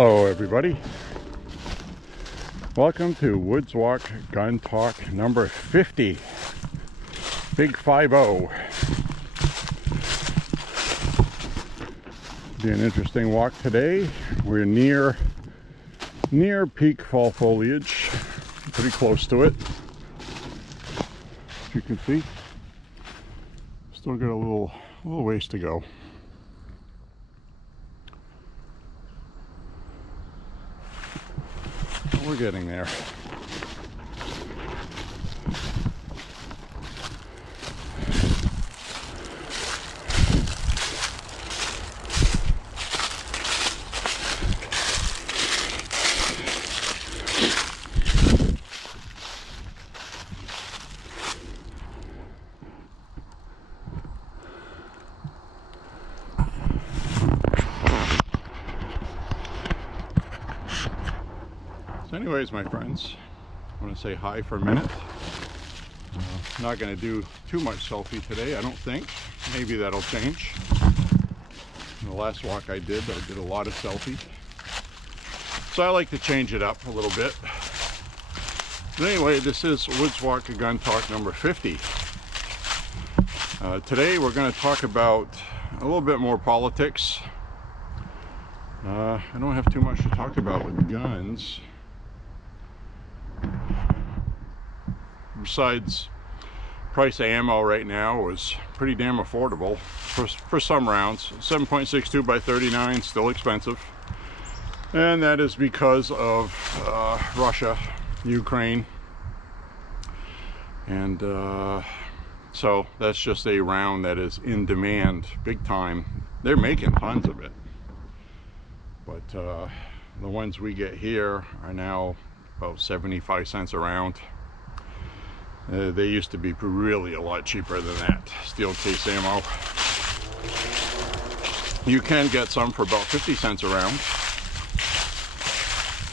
Hello everybody. Welcome to Woods Walk Gun Talk number 50. Big 50. Be an interesting walk today. We're near peak fall foliage. Pretty close to it. As you can see. Still got a little ways to go. We're getting there. So anyways, my friends, I want to say hi for a minute. Not going to do too much selfie today, I don't think. Maybe that'll change. The last walk I did a lot of selfies. So I like to change it up a little bit. But anyway, this is Woods Walk Gun Talk number 50. Today we're going to talk about a little bit more politics. I don't have too much to talk about with guns. Besides, price of ammo right now is pretty damn affordable for some rounds. 7.62 by 39, still expensive, and that is because of Russia, Ukraine, and so that's just a round that is in demand big time. They're making tons of it, but the ones we get here are now about 75 cents a round. They used to be really a lot cheaper than that. Steel case ammo. You can get some for about 50 cents a round.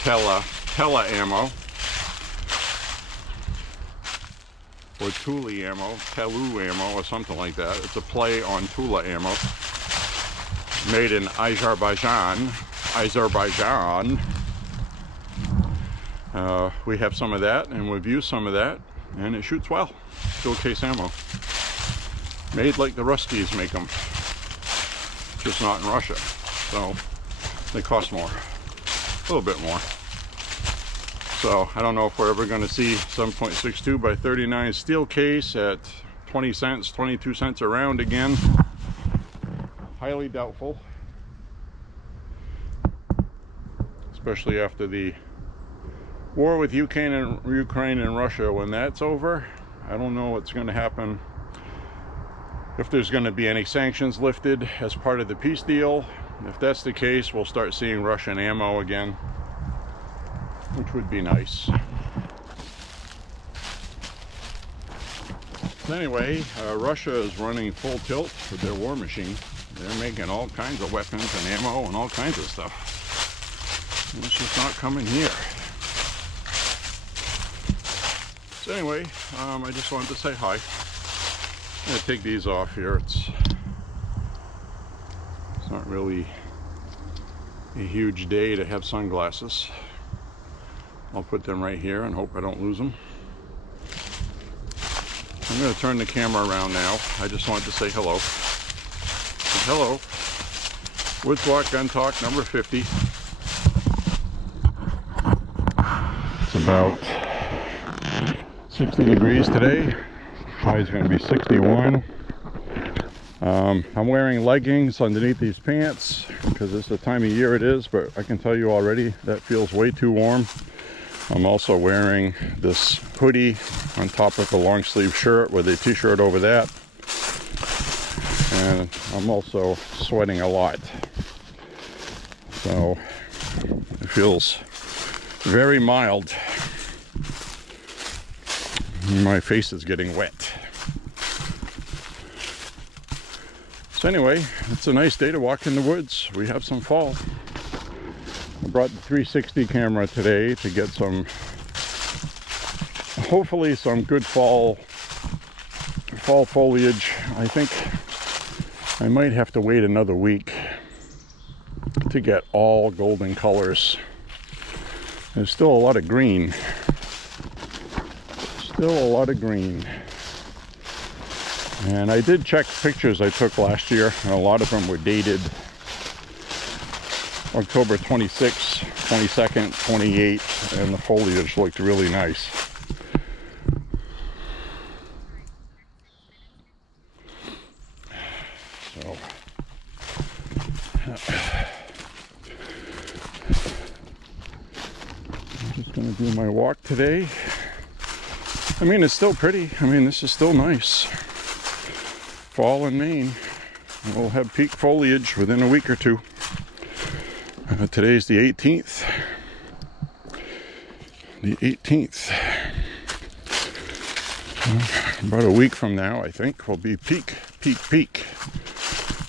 Tela ammo. Or Thule ammo. Telu ammo or something like that. It's a play on Tula ammo. Made in Azerbaijan. We have some of that, and we've used some of that, and it shoots well. Steel case ammo. Made like the Ruskies make them, just not in Russia. So they cost more, a little bit more. So I don't know if we're ever going to see 7.62 by 39 steel case at 20 cents, 22 cents a round again. Highly doubtful. Especially after the war with Ukraine and Russia. When that's over, I don't know what's going to happen. If there's going to be any sanctions lifted as part of the peace deal. If that's the case, we'll start seeing Russian ammo again, which would be nice. So anyway, Russia is running full tilt with their war machine. They're making all kinds of weapons and ammo and all kinds of stuff. And it's just not coming here. So anyway, I just wanted to say hi. I'm going to take these off here. It's not really a huge day to have sunglasses. I'll put them right here and hope I don't lose them. I'm going to turn the camera around now. I just wanted to say hello. So hello. Woods Walk Gun Talk number 50. It's about 60 degrees today. High is going to be 61. I'm wearing leggings underneath these pants because it's the time of year it is, but I can tell you already that feels way too warm. I'm also wearing this hoodie on top of a long sleeve shirt with a t-shirt over that, and I'm also sweating a lot, so it feels very mild. My face is getting wet. So anyway, it's a nice day to walk in the woods. We have some fall. I brought the 360 camera today to get some, hopefully some good fall foliage. I think I might have to wait another week to get all golden colors. There's still a lot of green. Still a lot of green. And I did check pictures I took last year, and a lot of them were dated October 26th, 22nd, 28th, and the foliage looked really nice. So, I'm just going to do my walk today. I mean, it's still pretty. I mean, this is still nice. Fall in Maine. We'll have peak foliage within a week or two. Today's the 18th. The 18th. About a week from now, I think, will be peak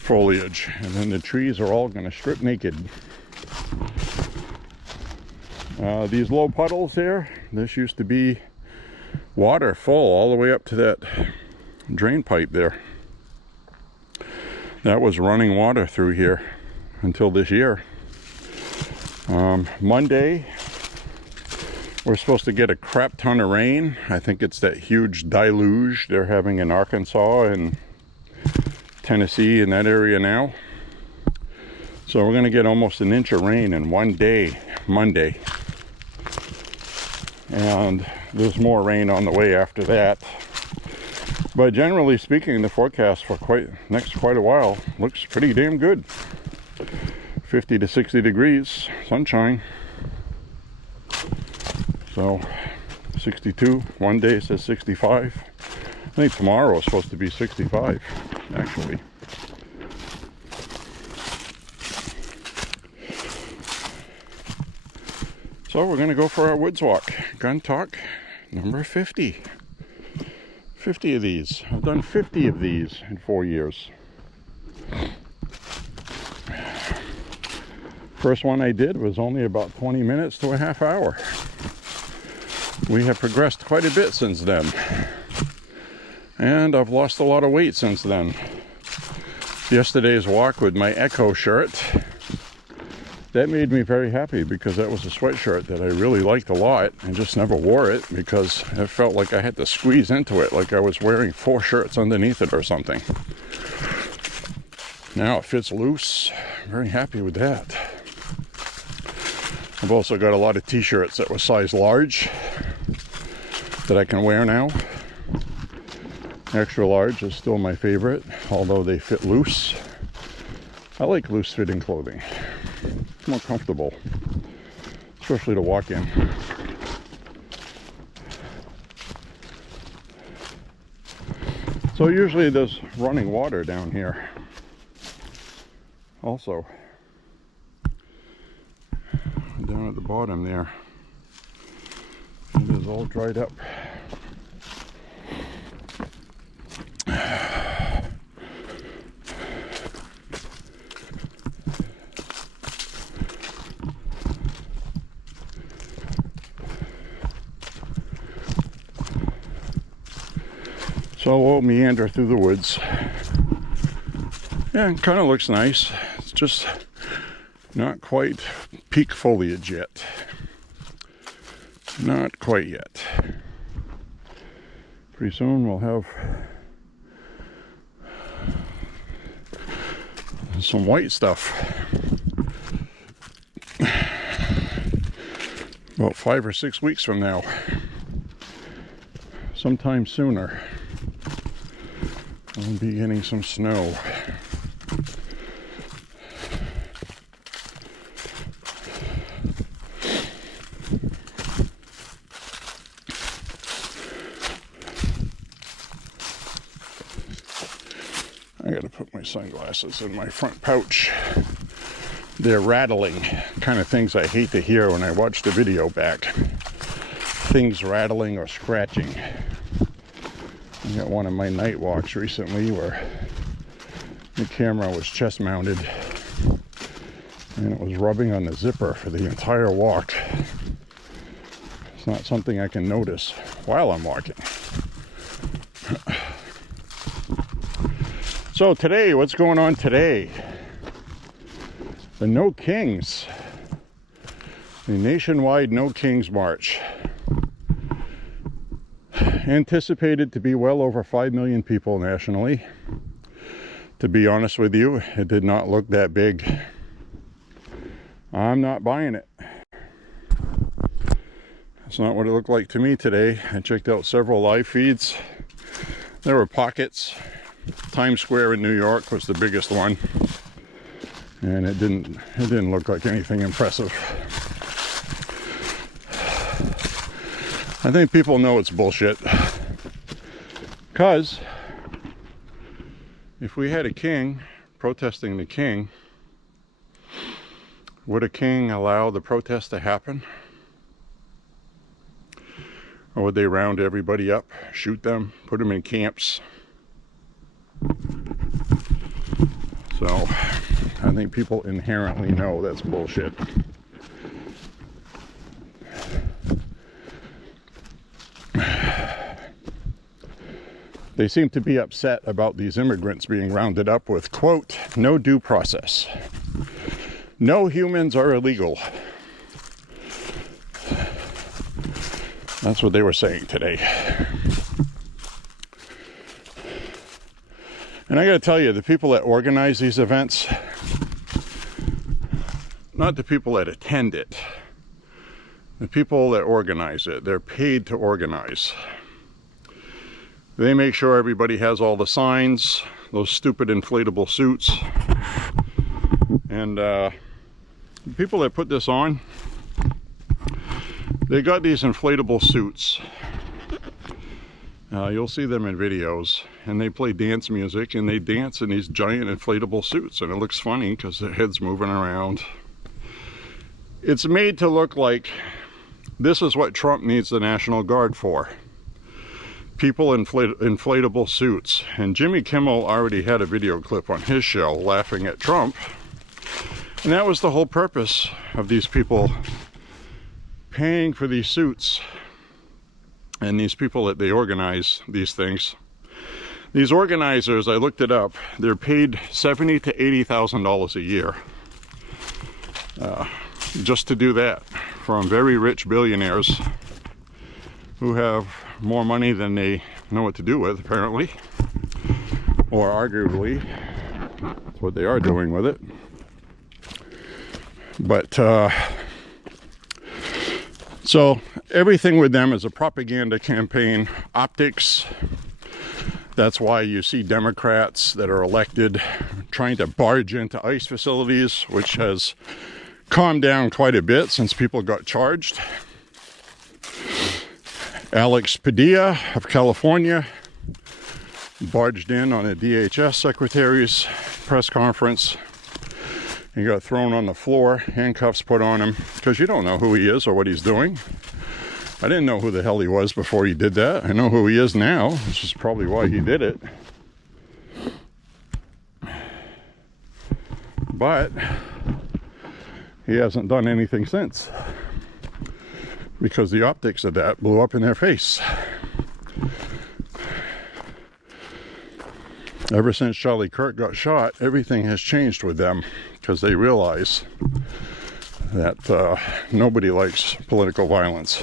foliage. And then the trees are all going to strip naked. These low puddles here, this used to be water full all the way up to that drain pipe there. That was running water through here until this year. Monday, we're supposed to get a crap ton of rain. I think it's that huge deluge they're having in Arkansas and Tennessee and that area now. So we're going to get almost an inch of rain in one day, Monday. And there's more rain on the way after that. But generally speaking, the forecast for quite a while looks pretty damn good. 50 to 60 degrees, sunshine. So 62, one day says 65. I think tomorrow is supposed to be 65, actually. So we're going to go for our woods walk. Gun talk number 50. 50 of these. I've done 50 of these in 4 years. First one I did was only about 20 minutes to a half hour. We have progressed quite a bit since then. And I've lost a lot of weight since then. Yesterday's walk with my Echo shirt, that made me very happy because that was a sweatshirt that I really liked a lot and just never wore it because it felt like I had to squeeze into it, like I was wearing 4 shirts underneath it or something. Now it fits loose. I'm very happy with that. I've also got a lot of t-shirts that were size large that I can wear now. Extra large is still my favorite, although they fit loose. I like loose fitting clothing. It's more comfortable, especially to walk in. So usually there's running water down here also. Down at the bottom there. It is all dried up. So we'll meander through the woods. Yeah, it kind of looks nice. It's just not quite peak foliage yet. Not quite yet. Pretty soon we'll have some white stuff. About 5 or 6 weeks from now. Sometime sooner. We'll be getting some snow. I gotta put my sunglasses in my front pouch. They're rattling, kind of things I hate to hear when I watch the video back. Things rattling or scratching. I got one of my night walks recently where the camera was chest mounted and it was rubbing on the zipper for the entire walk. It's not something I can notice while I'm walking. So today, what's going on today? The No Kings. The nationwide No Kings March. Anticipated to be well over 5 million people nationally. To be honest with you, it did not look that big. I'm not buying it. It's not what it looked like to me today. I checked out several live feeds. There were pockets. Times Square in New York was the biggest one. And it didn't look like anything impressive. I think people know it's bullshit. Because if we had a king protesting the king, would a king allow the protest to happen? Or would they round everybody up, shoot them, put them in camps? So, I think people inherently know that's bullshit. They seem to be upset about these immigrants being rounded up with, quote, no due process. No humans are illegal. That's what they were saying today. And I gotta tell you, the people that organize these events, not the people that attend it, the people that organize it, they're paid to organize. They make sure everybody has all the signs, those stupid inflatable suits. And the people that put this on, they got these inflatable suits. You'll see them in videos, and they play dance music, and they dance in these giant inflatable suits, and it looks funny because their head's moving around. It's made to look like this is what Trump needs the National Guard for. People in inflatable suits. And Jimmy Kimmel already had a video clip on his show laughing at Trump. And that was the whole purpose of these people paying for these suits. And these people that they organize these things. These organizers, I looked it up, they're paid $70,000 to $80,000 a year. Just to do that, from very rich billionaires who have more money than they know what to do with, apparently, or arguably that's what they are doing with it. But so everything with them is a propaganda campaign, optics. That's why you see Democrats that are elected trying to barge into ICE facilities, which has calmed down quite a bit since people got charged. Alex Padilla of California barged in on a DHS secretary's press conference. He got thrown on the floor, handcuffs put on him, because you don't know who he is or what he's doing. I didn't know who the hell he was before he did that. I know who he is now, which is probably why he did it. But he hasn't done anything since, because the optics of that blew up in their face. Ever since Charlie Kirk got shot, everything has changed with them, because they realize that nobody likes political violence.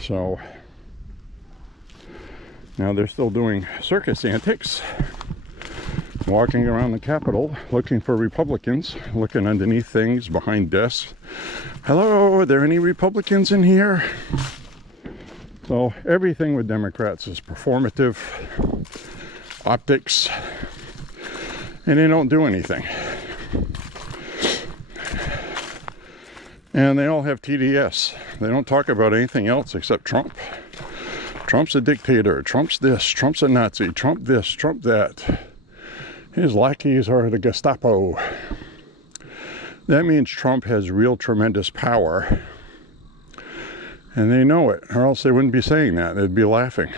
So now they're still doing circus antics, walking around the Capitol looking for Republicans, looking underneath things, behind desks. Hello, are there any Republicans in here? So everything with Democrats is performative, optics, and they don't do anything. And they all have TDS. They don't talk about anything else except Trump. Trump's a dictator. Trump's this. Trump's a Nazi. Trump this. Trump that. His lackeys are the Gestapo. That means Trump has real tremendous power. And they know it, or else they wouldn't be saying that. They'd be laughing.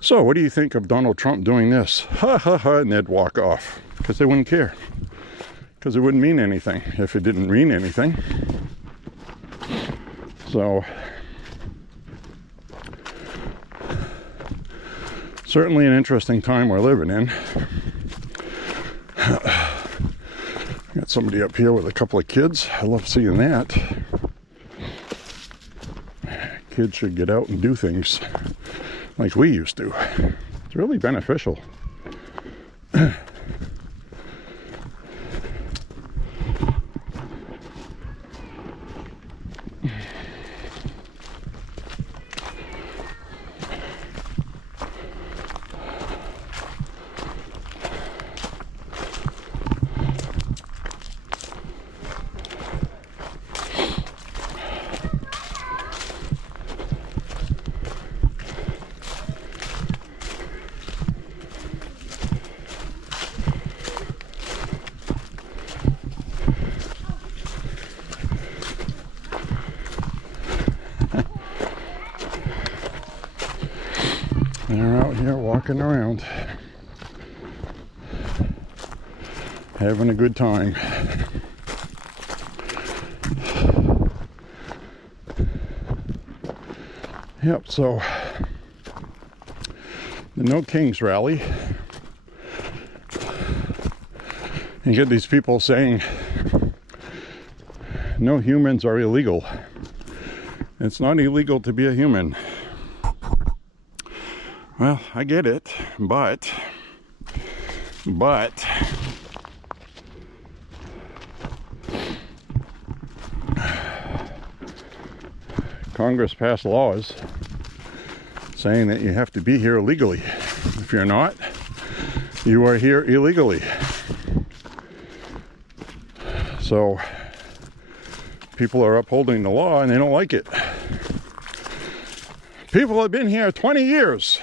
So, what do you think of Donald Trump doing this? Ha ha ha, and they'd walk off. Because they wouldn't care. Because it wouldn't mean anything if it didn't mean anything. So, certainly an interesting time we're living in. somebody up here with a couple of kids. I love seeing that. Kids should get out and do things like we used to. It's really beneficial. They're out here walking around, having a good time. Yep, so the No Kings rally. You get these people saying no humans are illegal. It's not illegal to be a human. Well, I get it, but Congress passed laws saying that you have to be here legally. If you're not, you are here illegally. So people are upholding the law and they don't like it. People have been here 20 years.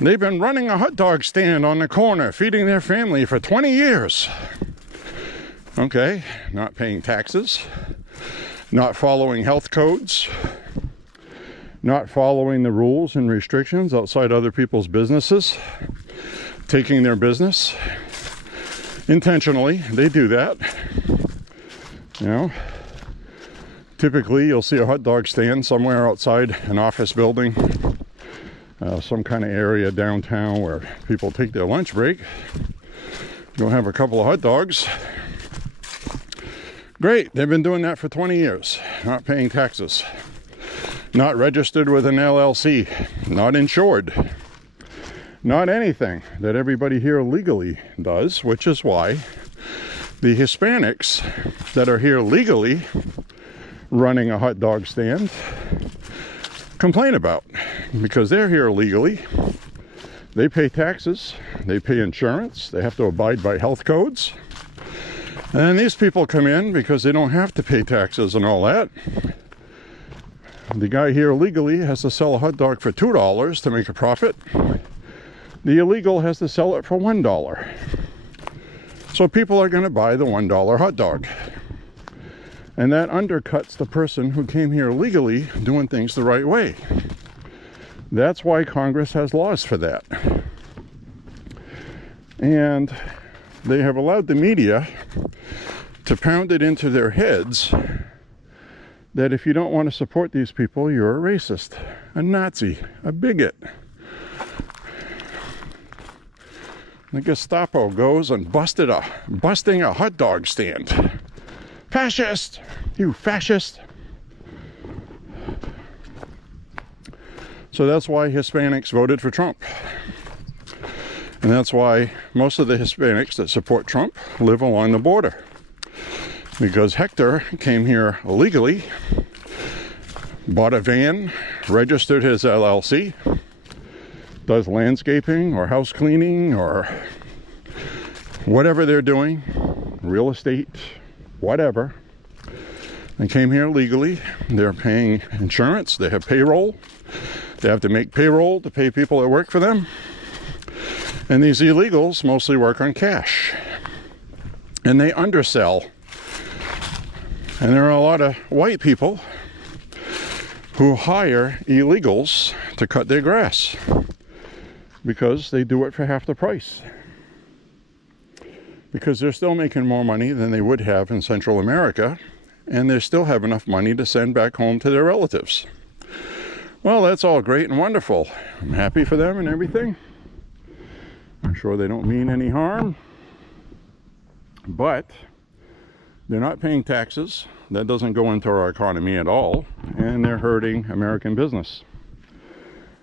They've been running a hot dog stand on the corner, feeding their family for 20 years. Okay, not paying taxes, not following health codes, not following the rules and restrictions outside other people's businesses, taking their business. Intentionally, they do that. You know, typically you'll see a hot dog stand somewhere outside an office building. Some kind of area downtown where people take their lunch break, go have a couple of hot dogs. Great, they've been doing that for 20 years, not paying taxes, not registered with an LLC, not insured, not anything that everybody here legally does, which is why the Hispanics that are here legally running a hot dog stand complain about, because they're here legally. They pay taxes, they pay insurance, they have to abide by health codes. And then these people come in because they don't have to pay taxes and all that. The guy here legally has to sell a hot dog for $2 to make a profit. The illegal has to sell it for $1. So people are going to buy the $1 hot dog. And that undercuts the person who came here legally doing things the right way. That's why Congress has laws for that. And they have allowed the media to pound it into their heads that if you don't want to support these people, you're a racist, a Nazi, a bigot. The Gestapo goes and busting a hot dog stand. Fascist! You fascist! So that's why Hispanics voted for Trump. And that's why most of the Hispanics that support Trump live along the border. Because Hector came here illegally, bought a van, registered his LLC, does landscaping or house cleaning or whatever they're doing, real estate, whatever. They came here legally. They're paying insurance. They have payroll. They have to make payroll to pay people that work for them. And these illegals mostly work on cash. And they undersell. And there are a lot of white people who hire illegals to cut their grass because they do it for half the price. Because they're still making more money than they would have in Central America, and they still have enough money to send back home to their relatives. Well, that's all great and wonderful. I'm happy for them and everything. I'm sure they don't mean any harm. But They're not paying taxes. That doesn't go into our economy at all. And they're hurting American business.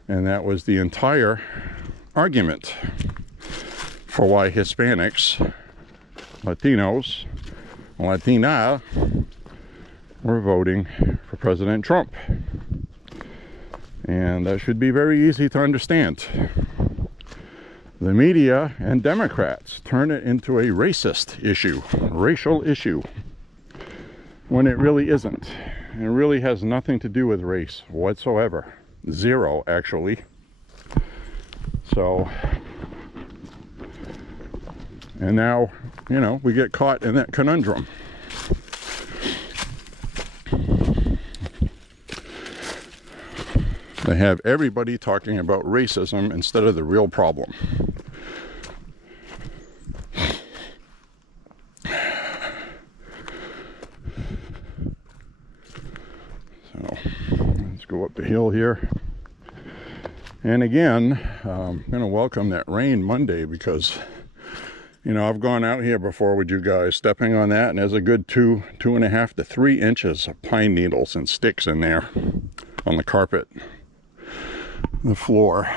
And that was the entire argument for why Hispanics, Latinos, Latina were voting for President Trump. And that should be very easy to understand. The media and Democrats turn it into a racist issue, racial issue, when it really isn't. It really has nothing to do with race whatsoever. Zero, actually. So, and now, you know, we get caught in that conundrum. They have everybody talking about racism instead of the real problem. So, let's go up the hill here. And again, I'm going to welcome that rain Monday because, you know, I've gone out here before with you guys stepping on that, and there's a good 2.5 to 3 inches of pine needles and sticks in there on the carpet. The floor.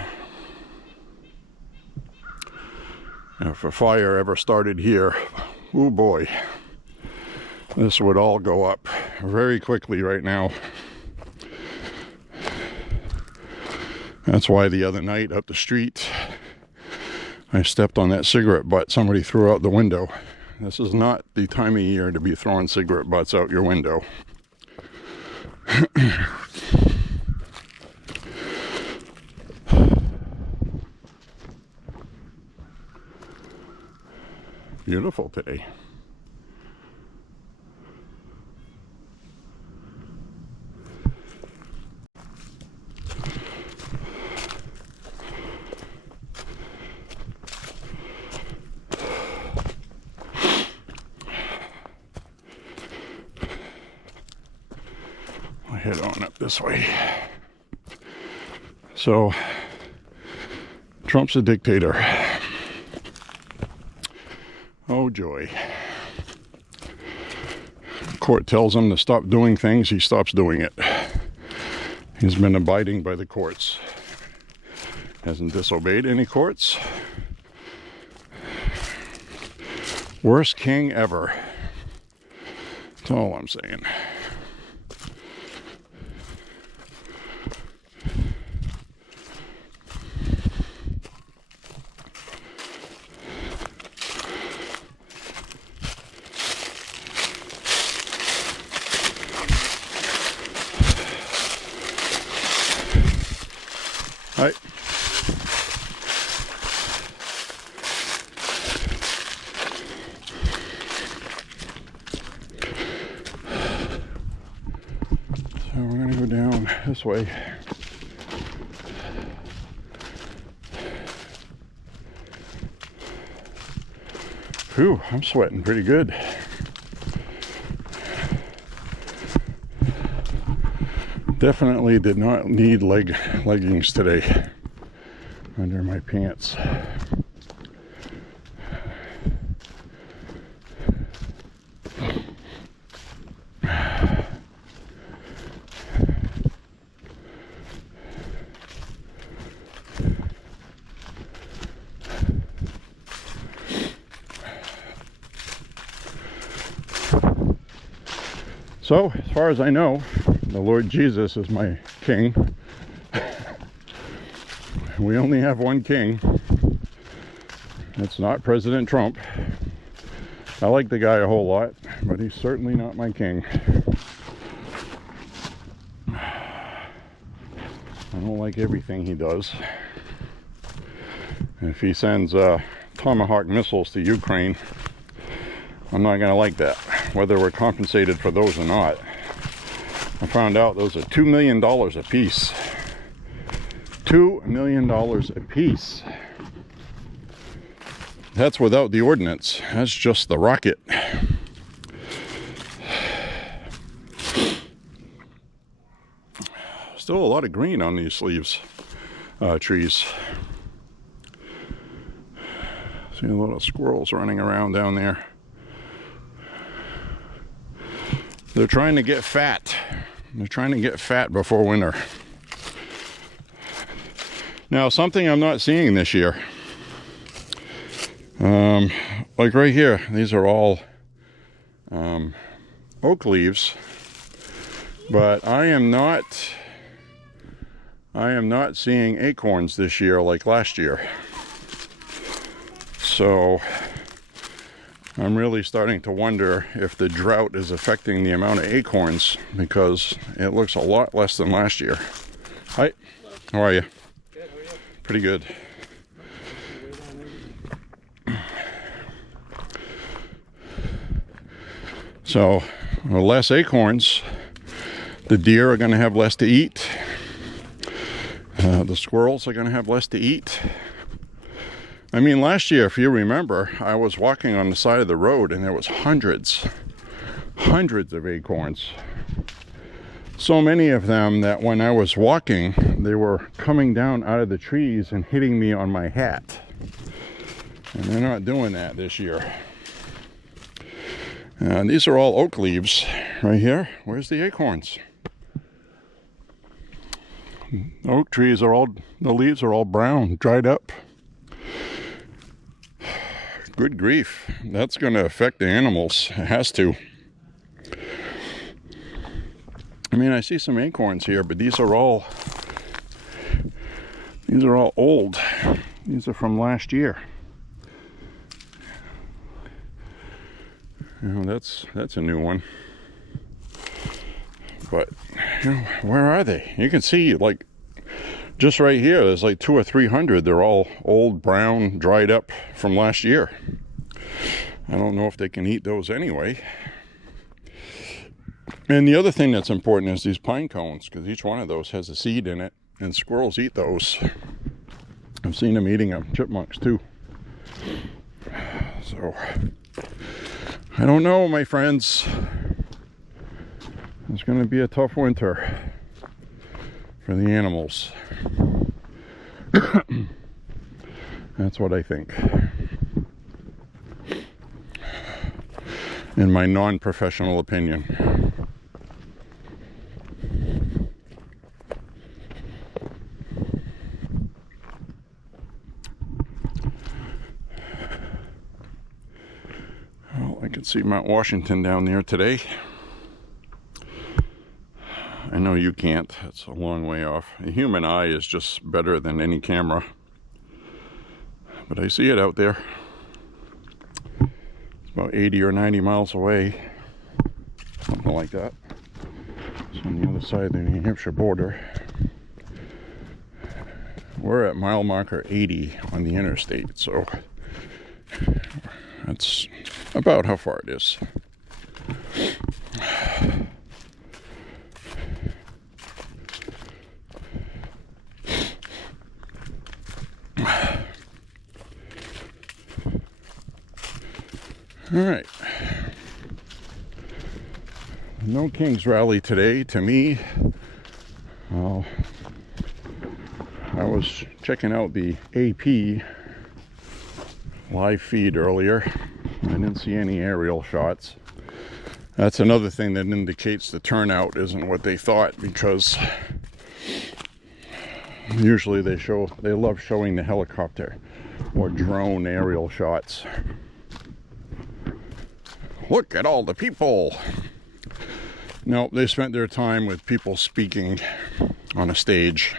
If a fire ever started here, oh boy, this would all go up very quickly right now. That's why the other night up the street, I stepped on that cigarette butt somebody threw out the window. This is not the time of year to be throwing cigarette butts out your window. Beautiful today. I'll head on up this way. So, Trump's a dictator. Oh joy. Court tells him to stop doing things, he stops doing it. He's been abiding by the courts. Hasn't disobeyed any courts. Worst king ever. That's all I'm saying. Right. So we're going to go down this way. Whew, I'm sweating pretty good. Definitely did not need leggings today under my pants. So, as far as I know, the Lord Jesus is my king. We only have one king. It's not President Trump. I like the guy a whole lot, but he's certainly not my king. I don't like everything he does. If he sends Tomahawk missiles to Ukraine, I'm not going to like that, whether we're compensated for those or not. I found out those are $2 million a piece. $2 million a piece. That's without the ordnance. That's just the rocket. Still a lot of green on these trees. See a lot of squirrels running around down there. They're trying to get fat. They're trying to get fat before winter. Now, something I'm not seeing this year. Like right here, these are all oak leaves, but I am not seeing acorns this year like last year. So I'm really starting to wonder if the drought is affecting the amount of acorns, because it looks a lot less than last year. Hi, how are you? Good, how are you? Pretty good. So, with less acorns, the deer are going to have less to eat. The squirrels are going to have less to eat. I mean, last year, if you remember, I was walking on the side of the road and there was hundreds of acorns. So many of them that when I was walking, they were coming down out of the trees and hitting me on my hat. And they're not doing that this year. And these are all oak leaves right here. Where's the acorns? Oak trees are all, the leaves are all brown, dried up. Good grief. That's going to affect the animals. It has to. I mean, I see some acorns here, but these are all old. These are from last year. You know, that's a new one. But, you know, where are they? You can see, like, just right here, there's like 200 or 300. They're all old, brown, dried up from last year. I don't know if they can eat those anyway. And the other thing that's important is these pine cones, because each one of those has a seed in it, and squirrels eat those. I've seen them eating them, chipmunks too. So, I don't know, my friends. It's going to be a tough winter for the animals. That's what I think. In my non-professional opinion. Well, I can see Mount Washington down there today. I know you can't. It's a long way off. The human eye is just better than any camera. But I see it out there. It's about 80 or 90 miles away. Something like that. It's on the other side of the New Hampshire border. We're at mile marker 80 on the interstate, so that's about how far it is. All right. No Kings rally today to me. I was checking out the AP live feed earlier. I didn't see any aerial shots. That's another thing that indicates the turnout isn't what they thought, because usually they love showing the helicopter or drone aerial shots. Look at all the people. No, they spent their time with people speaking on a stage,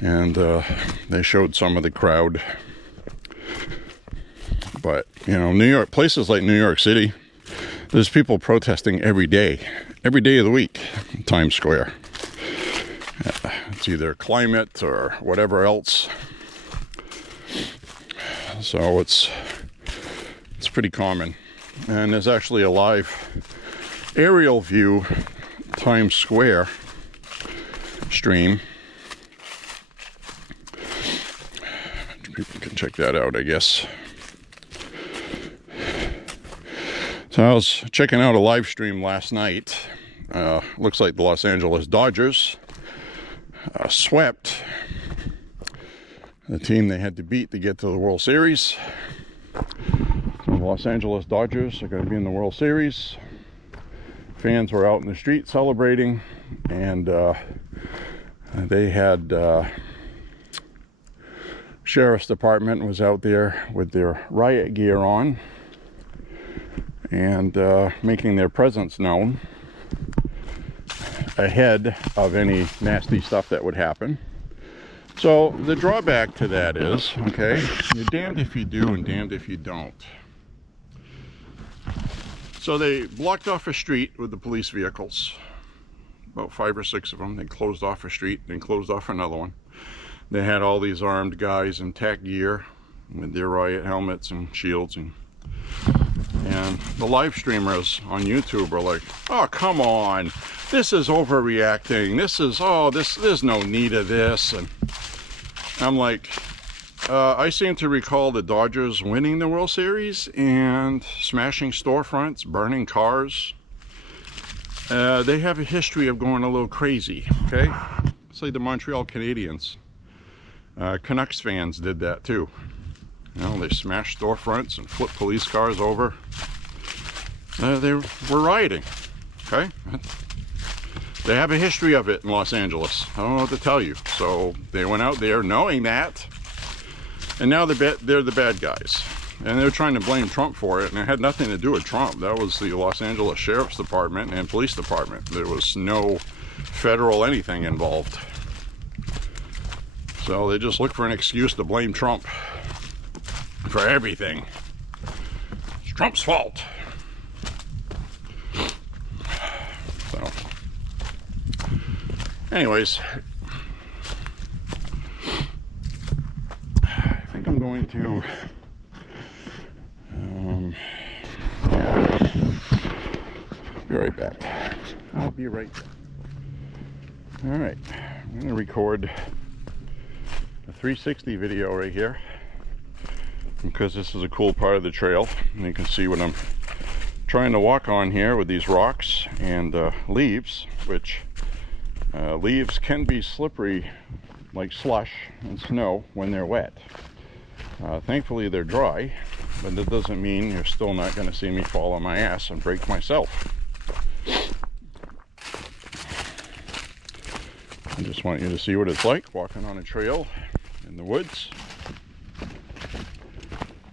and they showed some of the crowd. But, you know, New York, places like New York City, there's people protesting every day of the week in Times Square. It's either climate or whatever else. So it's pretty common. And there's actually a live aerial view Times Square stream. People can check that out, I guess. So I was checking out a live stream last night. Looks like the Los Angeles Dodgers swept the team they had to beat to get to the World Series. So the Los Angeles Dodgers are going to be in the World Series. fans were out in the street celebrating, and they had sheriff's department was out there with their riot gear on and making their presence known ahead of any nasty stuff that would happen. So the drawback to that is, okay, you're damned if you do and damned if you don't. So they blocked off a street with the police vehicles, about 5 or 6 of them. They closed off a street, then closed off another one. They had all these armed guys in tech gear with their riot helmets and shields, and the live streamers on YouTube are like, oh, come on, this is overreacting, there's no need of this. And I'm like, I seem to recall the Dodgers winning the World Series and smashing storefronts, burning cars. They have a history of going a little crazy, okay? It's like the Montreal Canadiens. Canucks fans did that too. You know, they smashed storefronts and flipped police cars over. They were rioting, okay? They have a history of it in Los Angeles. I don't know what to tell you. So they went out there knowing that, and now they're the bad guys. And they're trying to blame Trump for it, and it had nothing to do with Trump. That was the Los Angeles Sheriff's Department and Police Department. There was no federal anything involved. So they just look for an excuse to blame Trump for everything. It's Trump's fault. So, anyways, I think I'm going to be right back. I'll be right back. All right, I'm going to record a 360 video right here because this is a cool part of the trail, and you can see what I'm trying to walk on here with these rocks and leaves, which leaves can be slippery like slush and snow when they're wet. Thankfully they're dry, but that doesn't mean you're still not going to see me fall on my ass and break myself. I just want you to see what it's like walking on a trail in the woods.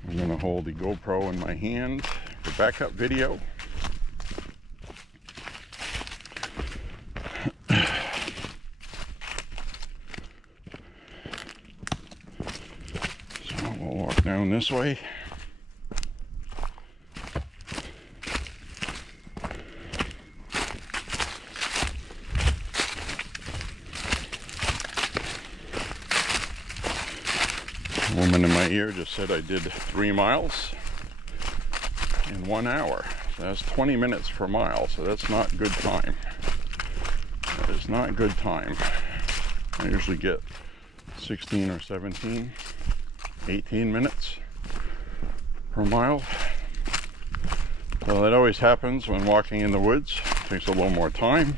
I'm going to hold the GoPro in my hand for backup video. So we'll walk down this way. A woman in my ear just said I did 3 miles in 1 hour. So that's 20 minutes per mile, so that's not good time. That is not good time. I usually get 16 or 17, 18 minutes per mile. So that always happens when walking in the woods. It takes a little more time.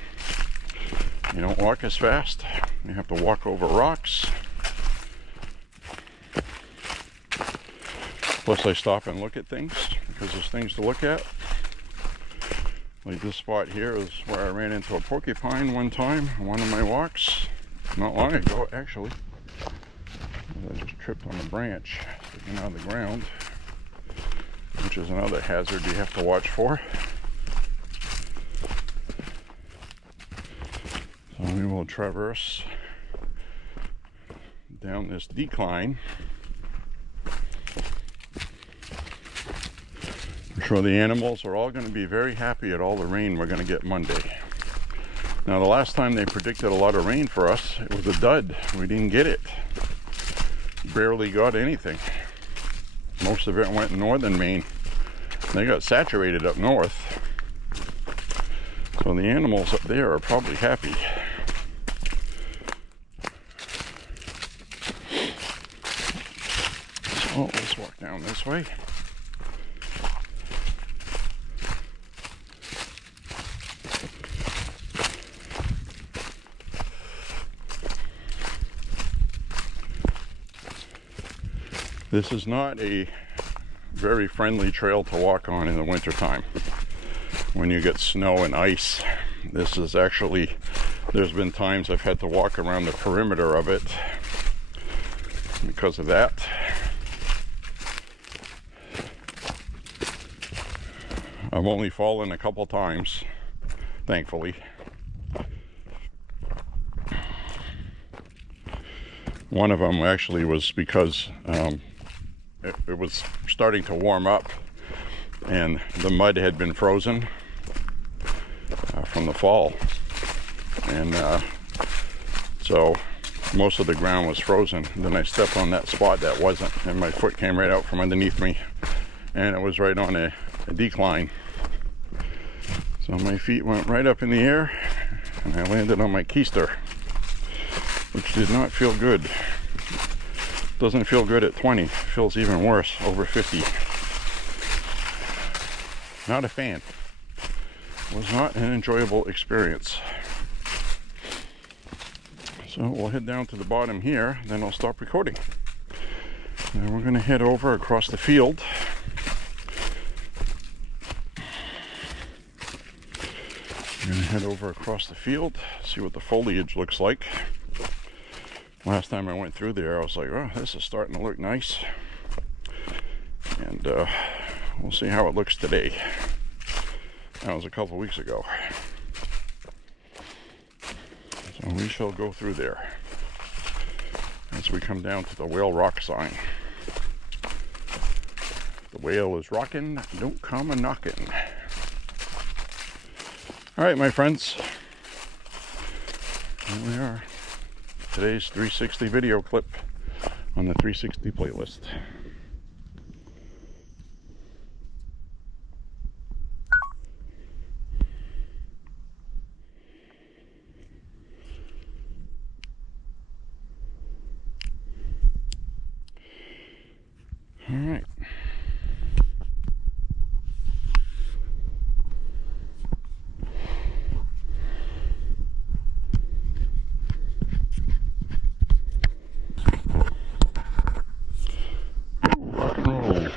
You don't walk as fast. You have to walk over rocks. Plus I stop and look at things because there's things to look at. Like this spot here is where I ran into a porcupine one time on one of my walks. Not long ago, actually. I just tripped on a branch sticking out of the ground, which is another hazard you have to watch for. So we will traverse down this decline. I'm sure the animals are all going to be very happy at all the rain we're going to get Monday. Now, the last time they predicted a lot of rain for us, it was a dud. We didn't get it. Barely got anything. Most of it went in northern Maine. They got saturated up north. So the animals up there are probably happy. So let's walk down this way. This is not a very friendly trail to walk on in the wintertime. when you get snow and ice. This is actually, there's been times I've had to walk around the perimeter of it because of that. I've only fallen a couple times, thankfully. One of them actually was because it was starting to warm up and the mud had been frozen from the fall, and so most of the ground was frozen. And then I stepped on that spot that wasn't, and my foot came right out from underneath me, and it was right on a decline. So my feet went right up in the air and I landed on my keister, which did not feel good. Doesn't feel good at 20, feels even worse over 50. Not a fan. Was not an enjoyable experience. So we'll head down to the bottom here, then I'll stop recording. And we're going to head over across the field. We're going to head over across the field, see what the foliage looks like. Last time I went through there, I was like, oh, this is starting to look nice. And we'll see how it looks today. That was a couple weeks ago. So we shall go through there as we come down to the Whale Rock sign. The whale is rocking, don't come a knocking. All right, my friends, here we are. Today's 360 video clip on the 360 playlist. All right. Rock and roll.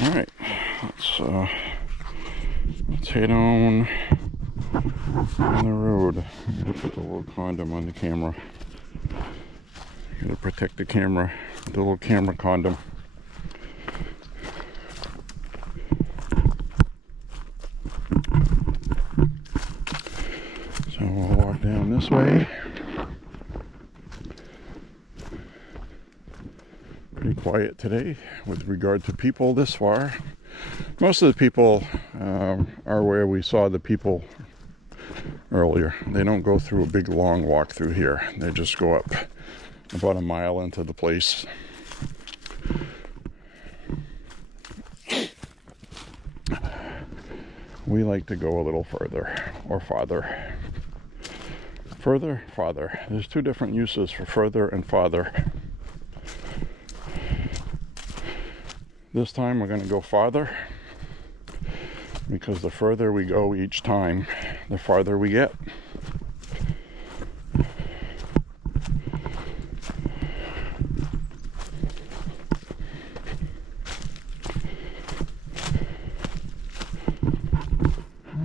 All right, let's head on the road. I'm gonna put the little condom on the camera. Gotta protect the camera, the little camera condom. So we'll walk down this way. Pretty quiet today with regard to people this far. Most of the people are where we saw the people earlier. They don't go through a big long walk through here. They just go up about a mile into the place. We like to go a little further or farther. Further, farther. There's two different uses for further and farther. This time we're going to go farther because the further we go each time, the farther we get.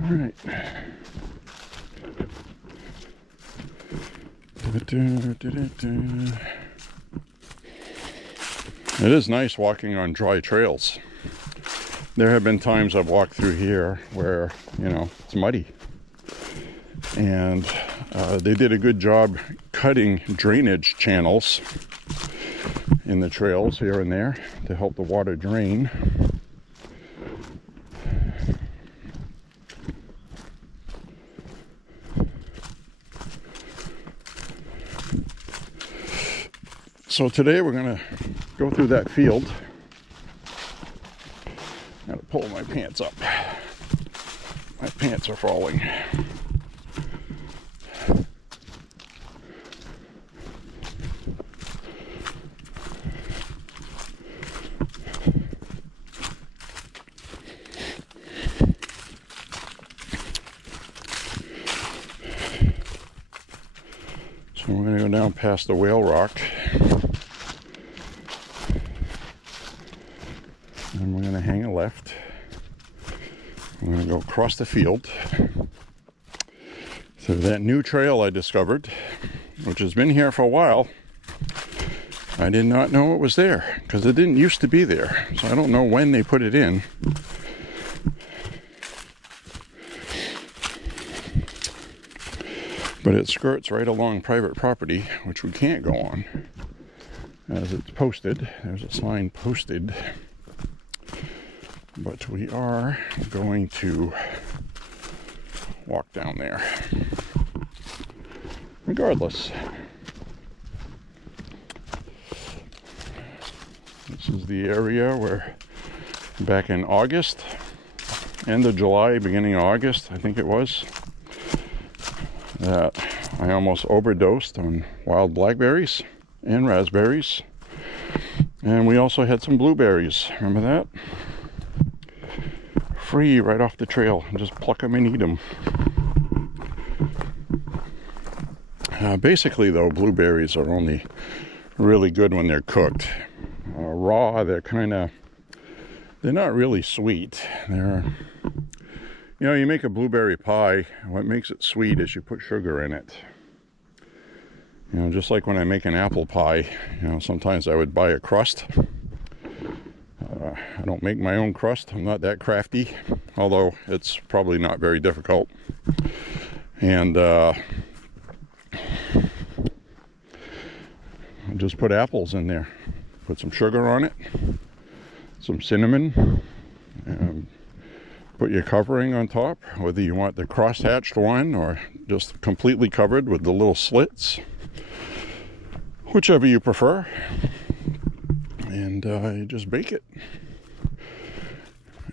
All right. It is nice walking on dry trails. There have been times I've walked through here where, you know, it's muddy. And they did a good job cutting drainage channels in the trails here and there to help the water drain. So today we're going to go through that field. Got to pull my pants up. My pants are falling. going to go down past the Whale Rock. And we're going to hang a left. We're going to go across the field to that new trail I discovered, which has been here for a while. I did not know it was there because it didn't used to be there. So I don't know when they put it in. But it skirts right along private property, which we can't go on as it's posted. There's a sign posted. But we are going to walk down there. Regardless. This is the area where back in August, end of July, beginning of August, I think it was, that I almost overdosed on wild blackberries and raspberries. And we also had some blueberries. Remember that? Free right off the trail. Just pluck them and eat them. Basically, though, blueberries are only really good when they're cooked. Raw, they're not really sweet. You make a blueberry pie, what makes it sweet is you put sugar in it. Just like when I make an apple pie, sometimes I would buy a crust. I don't make my own crust. I'm not that crafty, although it's probably not very difficult. And just put apples in there. Put some sugar on it, some cinnamon, and put your covering on top, whether you want the cross-hatched one or just completely covered with the little slits, whichever you prefer. And you just bake it.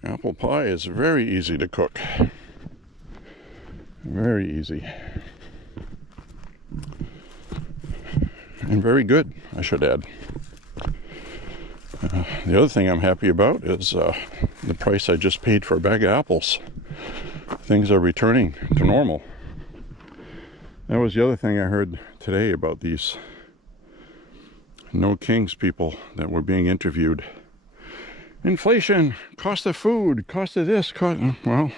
Apple pie is very easy to cook. Very easy. And very good, I should add. The other thing I'm happy about is the price I just paid for a bag of apples. Things are returning to normal. That was the other thing I heard today about these No Kings people that were being interviewed. Inflation, cost of food, cost of this, well,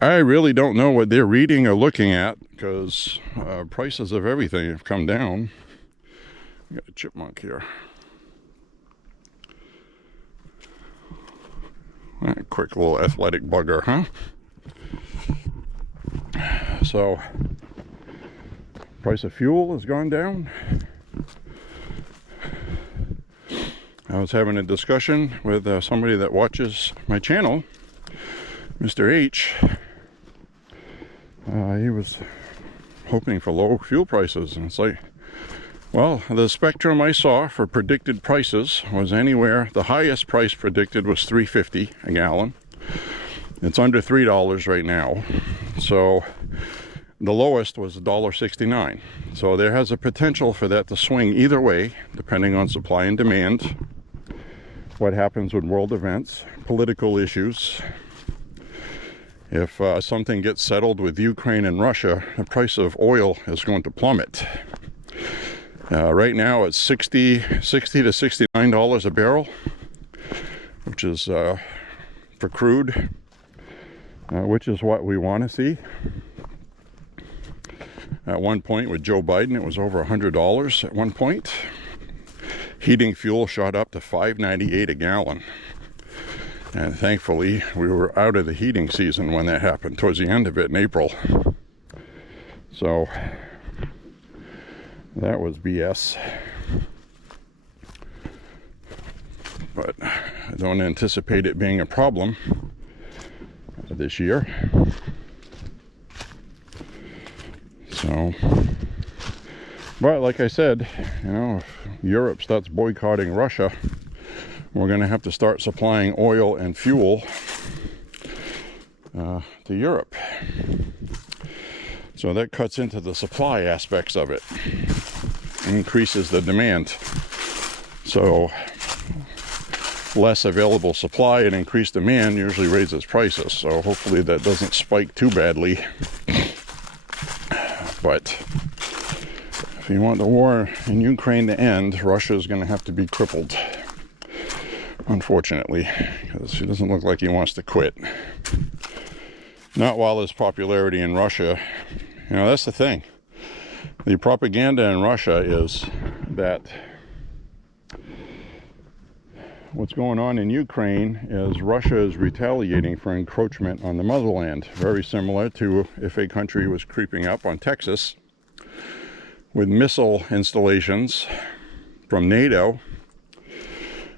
I really don't know what they're reading or looking at because prices of everything have come down. We got a chipmunk here. That quick little athletic bugger, huh? So, price of fuel has gone down. I was having a discussion with somebody that watches my channel, Mr. H. He was hoping for low fuel prices, and it's like, well, the spectrum I saw for predicted prices was anywhere, the highest price predicted was $3.50 a gallon. It's under $3 right now. So the lowest was $1.69. So there has a potential for that to swing either way, depending on supply and demand, what happens with world events, political issues. If something gets settled with Ukraine and Russia, the price of oil is going to plummet. Right now it's $60 to $69 a barrel, which is for crude, which is what we want to see. At one point with Joe Biden, it was over $100 at one point. Heating fuel shot up to $5.98 a gallon. And thankfully, we were out of the heating season when that happened, towards the end of it in April. So that was BS. But I don't anticipate it being a problem this year. So, but like I said, if Europe starts boycotting Russia, we're going to have to start supplying oil and fuel to Europe. So that cuts into the supply aspects of it, increases the demand. So less available supply and increased demand usually raises prices. So hopefully that doesn't spike too badly. But if you want the war in Ukraine to end, Russia is going to have to be crippled. Unfortunately, because he doesn't look like he wants to quit. Not while his popularity in Russia, you know, that's the thing. The propaganda in Russia is that what's going on in Ukraine is Russia is retaliating for encroachment on the motherland. Very similar to if a country was creeping up on Texas with missile installations from NATO.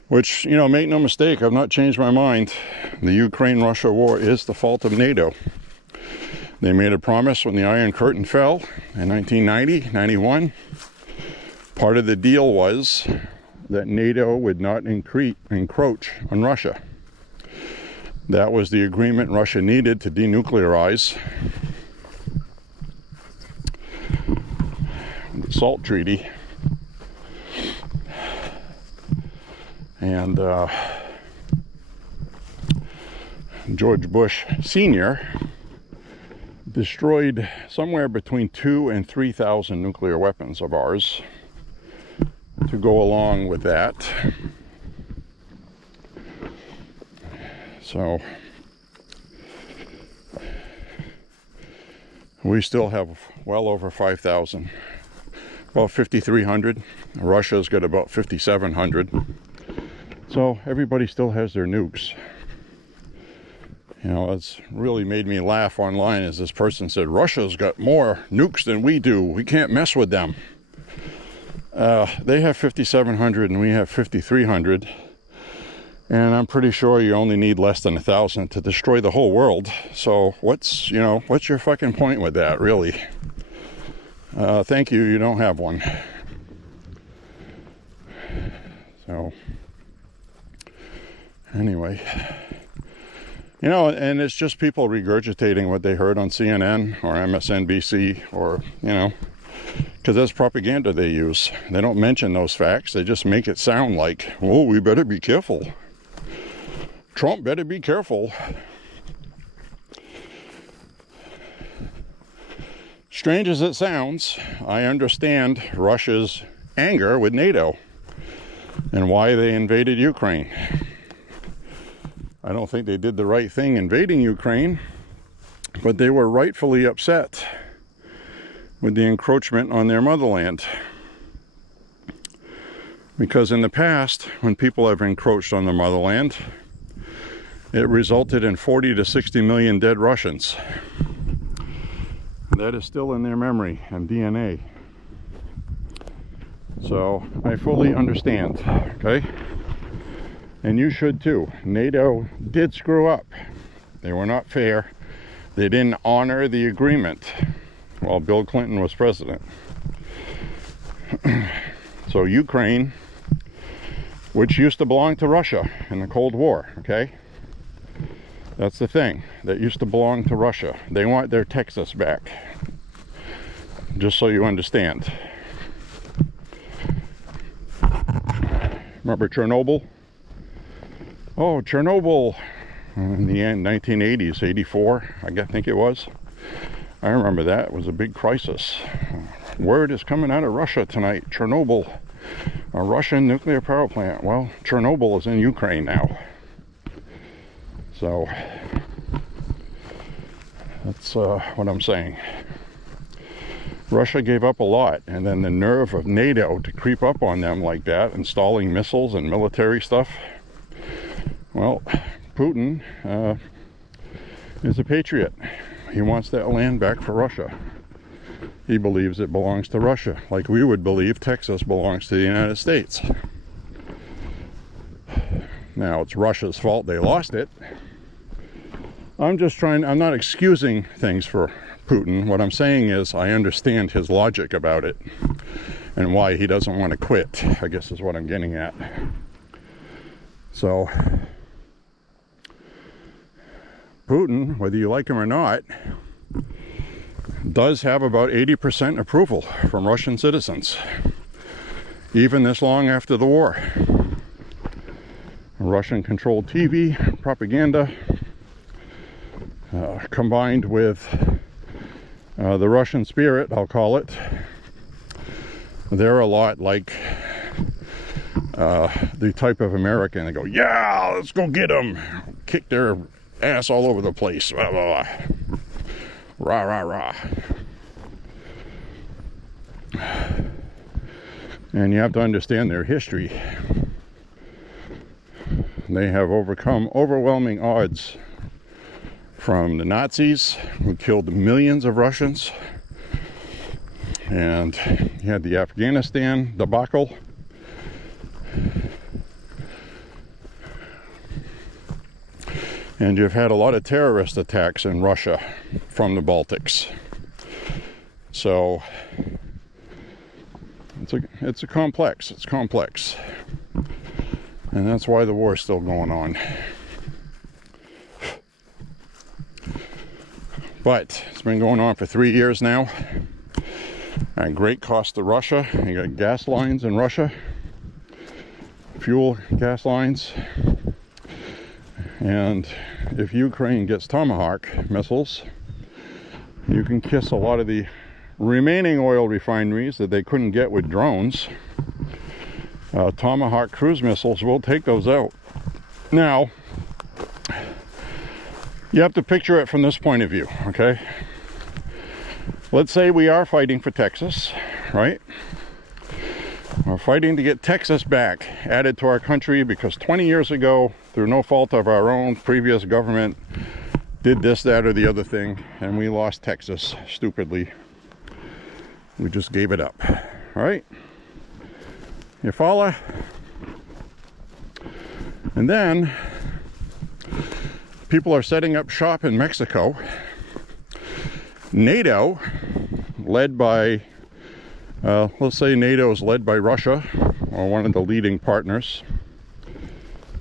Which, you know, make no mistake, I've not changed my mind. The Ukraine-Russia war is the fault of NATO. They made a promise when the Iron Curtain fell in 1990, 91. Part of the deal was that NATO would not encroach on Russia. That was the agreement Russia needed to denuclearize. The SALT Treaty. And George Bush Sr. destroyed somewhere between 2,000 and 3,000 nuclear weapons of ours to go along with that. So we still have well over 5,000, about 5,300. Russia's got about 5,700. So everybody still has their nukes. You know, it's really made me laugh online as this person said, Russia's got more nukes than we do. We can't mess with them. They have 5,700 and we have 5,300. And I'm pretty sure you only need less than 1,000 to destroy the whole world. So what's your fucking point with that, really? Thank you, you don't have one. So anyway, you know, and it's just people regurgitating what they heard on CNN or MSNBC or, you know, because that's propaganda they use. They don't mention those facts. They just make it sound like, oh, we better be careful. Trump better be careful. Strange as it sounds, I understand Russia's anger with NATO and why they invaded Ukraine. I don't think they did the right thing invading Ukraine, but they were rightfully upset with the encroachment on their motherland. Because in the past, when people have encroached on the motherland, it resulted in 40 to 60 million dead Russians. That is still in their memory and DNA. So I fully understand, okay? And you should too. NATO did screw up. They were not fair. They didn't honor the agreement while Bill Clinton was president. So Ukraine, which used to belong to Russia in the Cold War, okay? That's the thing. That used to belong to Russia. They want their Texas back. Just so you understand. Remember Chernobyl? Oh, Chernobyl in the end, 1980s, 84, I think it was. I remember that. It was a big crisis. Word is coming out of Russia tonight. Chernobyl, a Russian nuclear power plant. Well, Chernobyl is in Ukraine now. So, that's what I'm saying. Russia gave up a lot, and then the nerve of NATO to creep up on them like that, installing missiles and military stuff. Well, Putin is a patriot. He wants that land back for Russia. He believes it belongs to Russia, like we would believe Texas belongs to the United States. Now, it's Russia's fault they lost it. I'm not excusing things for Putin. What I'm saying is I understand his logic about it and why he doesn't want to quit, I guess is what I'm getting at. So, Putin, whether you like him or not, does have about 80% approval from Russian citizens, even this long after the war. Russian-controlled TV, propaganda, combined with the Russian spirit, I'll call it, they're a lot like the type of American that go, yeah, let's go get them, kick their ass all over the place, blah, blah, blah. Rah, rah, rah. And you have to understand their history. They have overcome overwhelming odds from the Nazis, who killed millions of Russians, and you had the Afghanistan debacle. And you've had a lot of terrorist attacks in Russia from the Baltics. So it's complex. And that's why the war's still going on. But it's been going on for 3 years now. At great cost to Russia. You got gas lines in Russia, fuel gas lines. And if Ukraine gets Tomahawk missiles, you can kiss a lot of the remaining oil refineries that they couldn't get with drones. Tomahawk cruise missiles will take those out. Now, you have to picture it from this point of view, okay? Let's say we are fighting for Texas, right? We're fighting to get Texas back, added to our country, because 20 years ago, through no fault of our own, previous government did this, that, or the other thing, and we lost Texas stupidly. We just gave it up, right? You follow? And then people are setting up shop in Mexico. NATO, led by, let's say NATO is led by Russia, or one of the leading partners,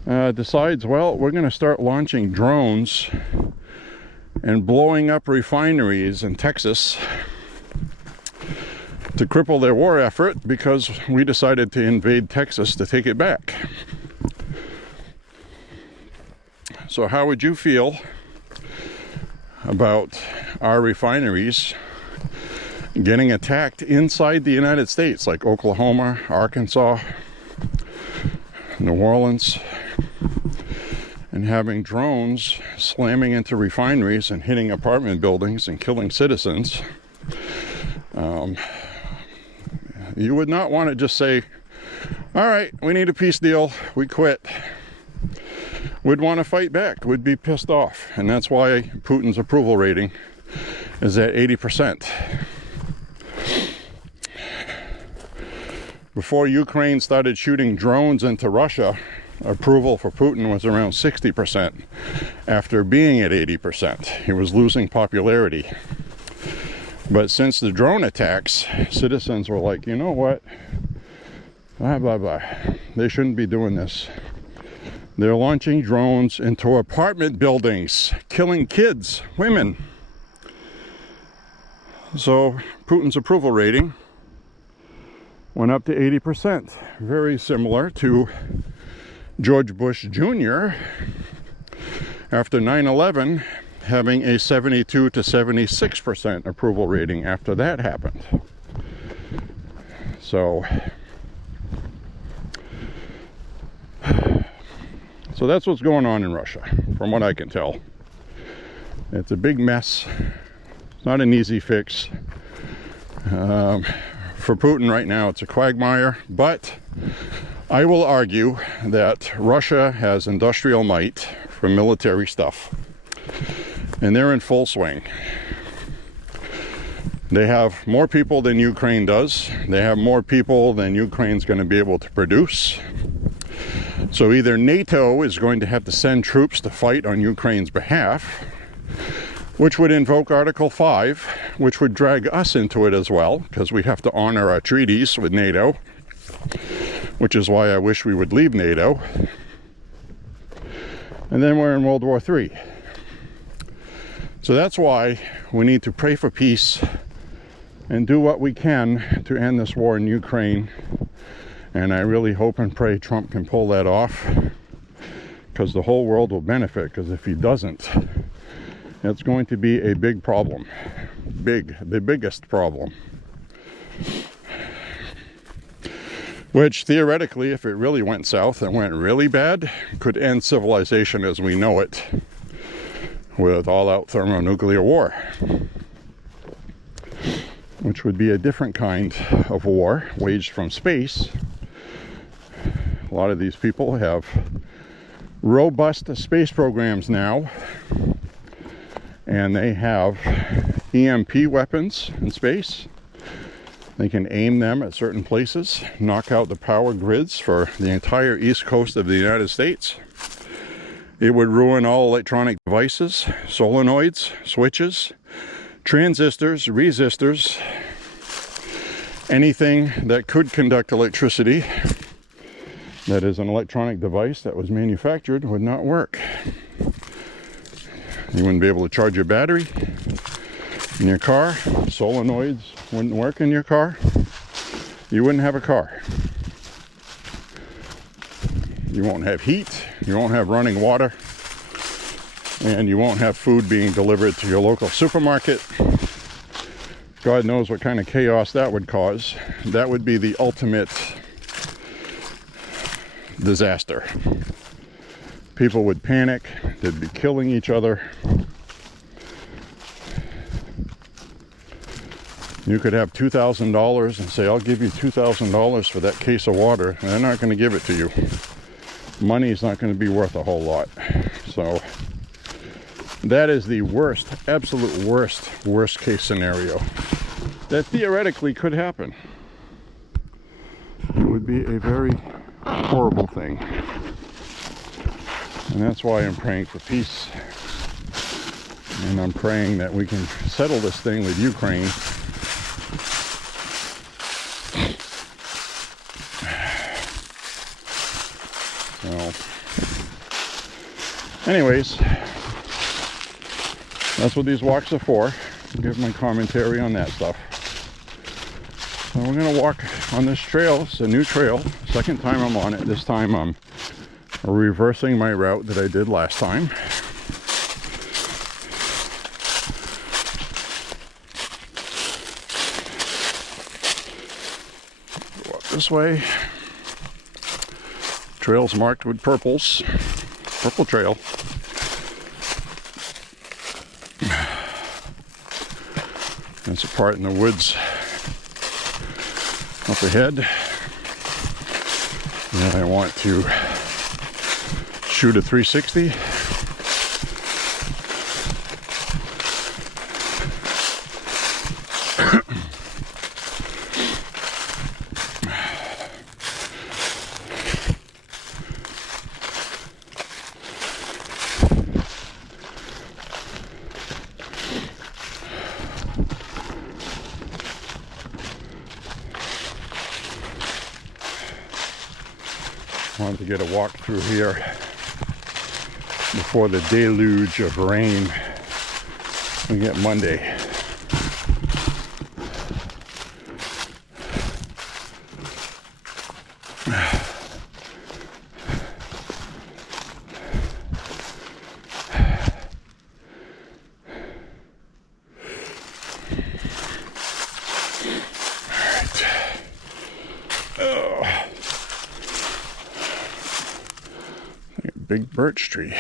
decides, well, we're going to start launching drones and blowing up refineries in Texas to cripple their war effort, because we decided to invade Texas to take it back. So how would you feel about our refineries getting attacked inside the United States, like Oklahoma, Arkansas, New Orleans, and having drones slamming into refineries and hitting apartment buildings and killing citizens? You would not want to just say, all right, we need a peace deal, we quit. We'd want to fight back, we'd be pissed off. And that's why Putin's approval rating is at 80%. Before Ukraine started shooting drones into Russia, approval for Putin was around 60%. After being at 80%, he was losing popularity. But since the drone attacks, citizens were like, you know what? Blah, blah, blah. They shouldn't be doing this. They're launching drones into apartment buildings, killing kids, women. So Putin's approval rating went up to 80%. Very similar to George Bush Jr. after 9/11 having a 72 to 76% approval rating after that happened. So that's what's going on in Russia, from what I can tell. It's a big mess. It's not an easy fix. For Putin right now, it's a quagmire, but I will argue that Russia has industrial might for military stuff, and they're in full swing. They have more people than Ukraine does. They have more people than Ukraine's going to be able to produce. So either NATO is going to have to send troops to fight on Ukraine's behalf, which would invoke Article 5, which would drag us into it as well, because we have to honor our treaties with NATO, which is why I wish we would leave NATO. And then we're in World War III. So that's why we need to pray for peace and do what we can to end this war in Ukraine. And I really hope and pray Trump can pull that off, because the whole world will benefit. Because if he doesn't, it's going to be a big problem. The biggest problem. which theoretically, if it really went south and went really bad, could end civilization as we know it with all-out thermonuclear war, which would be a different kind of war waged from space. A lot of these people have robust space programs now, and they have EMP weapons in space. They can aim them at certain places, knock out the power grids for the entire east coast of the United States. It would ruin all electronic devices, solenoids, switches, transistors, resistors, anything that could conduct electricity that is an electronic device that was manufactured would not work. You wouldn't be able to charge your battery in your car. Solenoids wouldn't work in your car. You wouldn't have a car. You won't have heat. You won't have running water. And you won't have food being delivered to your local supermarket. God knows what kind of chaos that would cause. That would be the ultimate disaster. People would panic. They'd be killing each other. You could have $2,000 and say, I'll give you $2,000 for that case of water. And they're not going to give it to you. Money's not going to be worth a whole lot. So that is the worst, absolute worst case scenario that theoretically could happen. It would be a very horrible thing. And that's why I'm praying for peace. And I'm praying that we can settle this thing with Ukraine. So, anyways, that's what these walks are for. I'll give my commentary on that stuff. So we're going to walk on this trail. It's a new trail. Second time I'm on it. This time I'm reversing my route that I did last time. Walk this way. Trails marked with purples. Purple trail. That's a part in the woods up ahead. And I want to shoot a 360. Wanted to get a walk through here before the deluge of rain we get Monday. Big birch tree.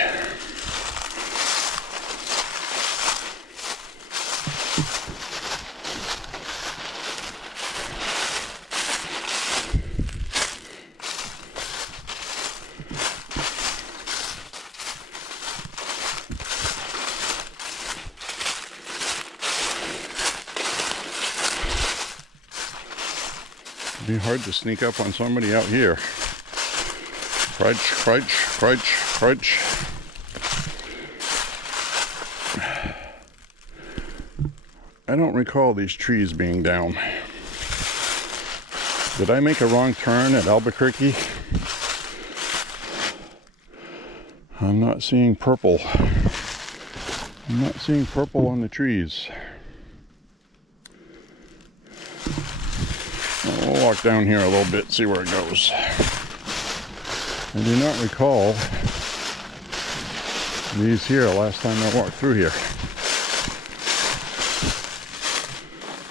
It'd be hard to sneak up on somebody out here. Crunch, crunch, crunch, crunch. I don't recall these trees being down. Did I make a wrong turn at Albuquerque? I'm not seeing purple. I'm not seeing purple on the trees. We'll walk down here a little bit, see where it goes. I do not recall these here last time I walked through here.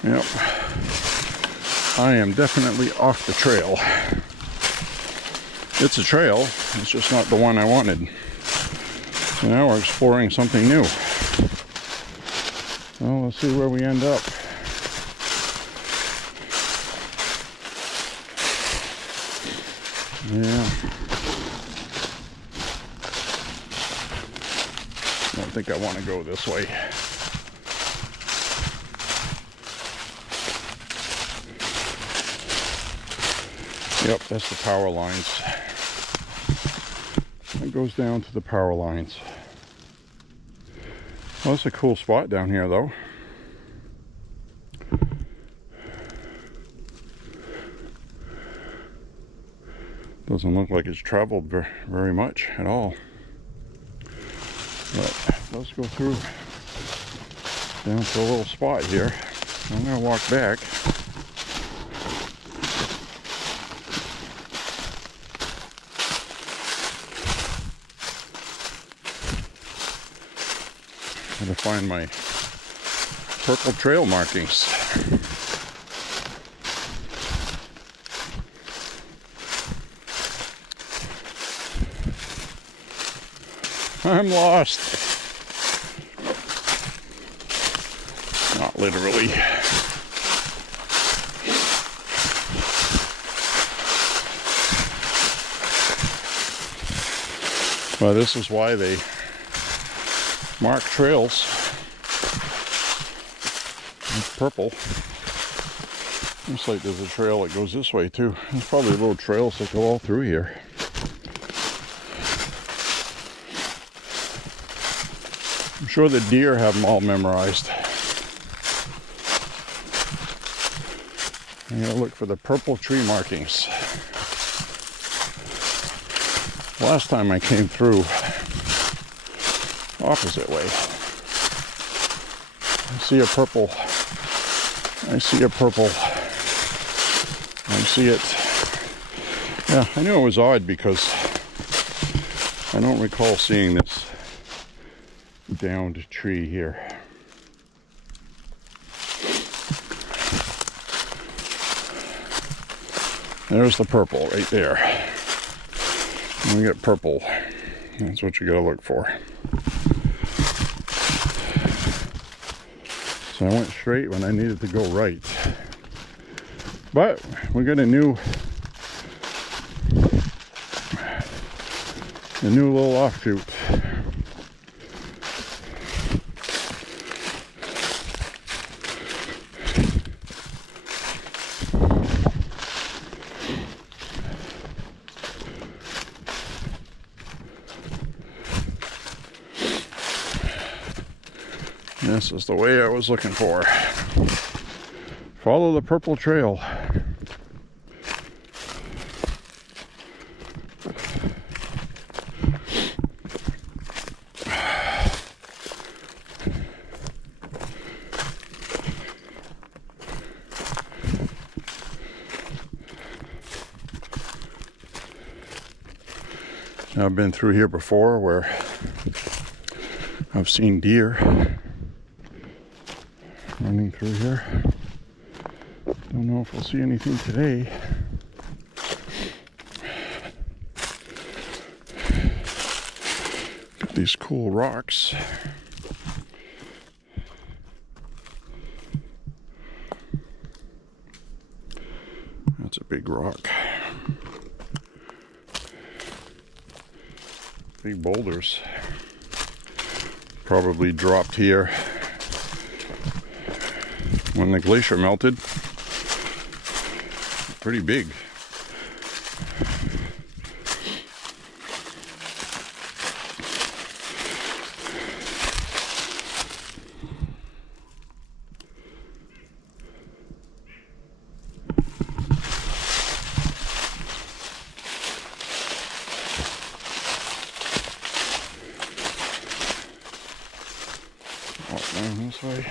Yep. I am definitely off the trail. It's a trail, it's just not the one I wanted. So now we're exploring something new. Well, let's see where we end up. Yeah. I don't think I want to go this way. Yep, that's the power lines. It goes down to the power lines. Well, that's a cool spot down here, though. Doesn't look like it's traveled very much at all. But let's go through down to a little spot here. I'm going to walk back. To find my purple trail markings. I'm lost. Not literally. Well, this is why they mark trails with purple. Looks like there's a trail that goes this way too. There's probably little trails that go all through here. I'm sure the deer have them all memorized. I'm gonna look for the purple tree markings. Last time I came through opposite way. I see a purple. I see a purple. I see it. Yeah, I knew it was odd because I don't recall seeing this downed tree here. There's the purple right there. When we get purple, that's what you gotta look for. So I went straight when I needed to go right. But we got a new little offshoot. This is the way I was looking for. Follow the purple trail. Now, I've been through here before where I've seen deer running through here. Don't know if we'll see anything today. Got these cool rocks. That's a big rock. Big boulders. Probably dropped here when the glacier melted. Pretty big. Walk down this way.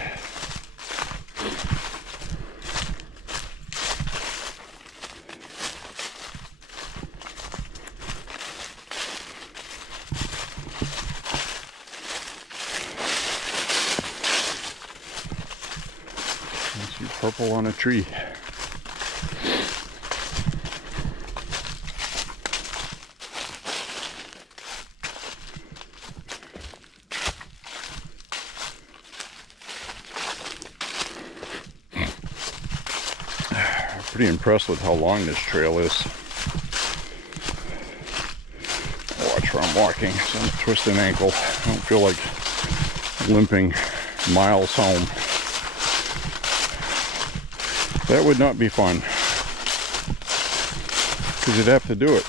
Purple on a tree. Pretty impressed with how long this trail is. Watch where I'm walking so I don't twist an ankle. I don't feel like limping miles home. That would not be fun, because you'd have to do it.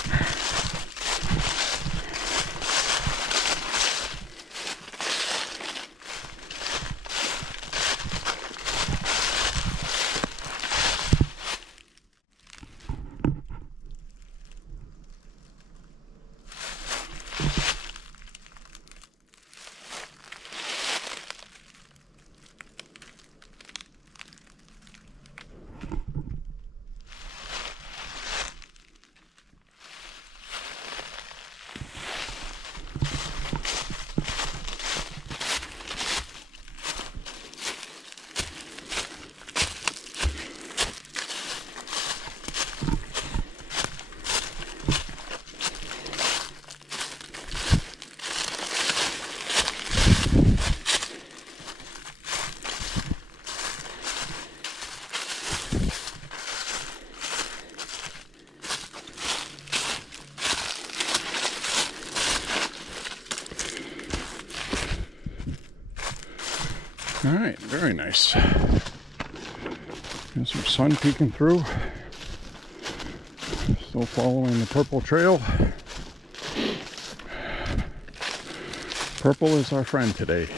All right, very nice. Got some sun peeking through. Still following the purple trail. Purple is our friend today.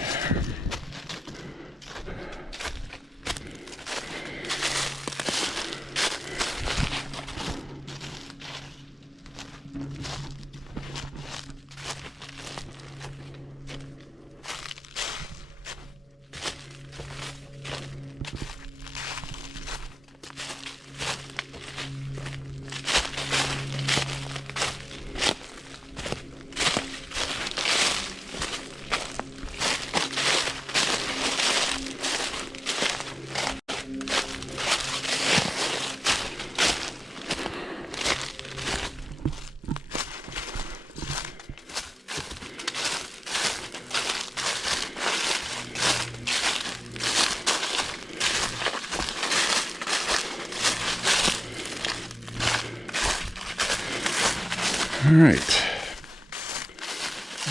All right, I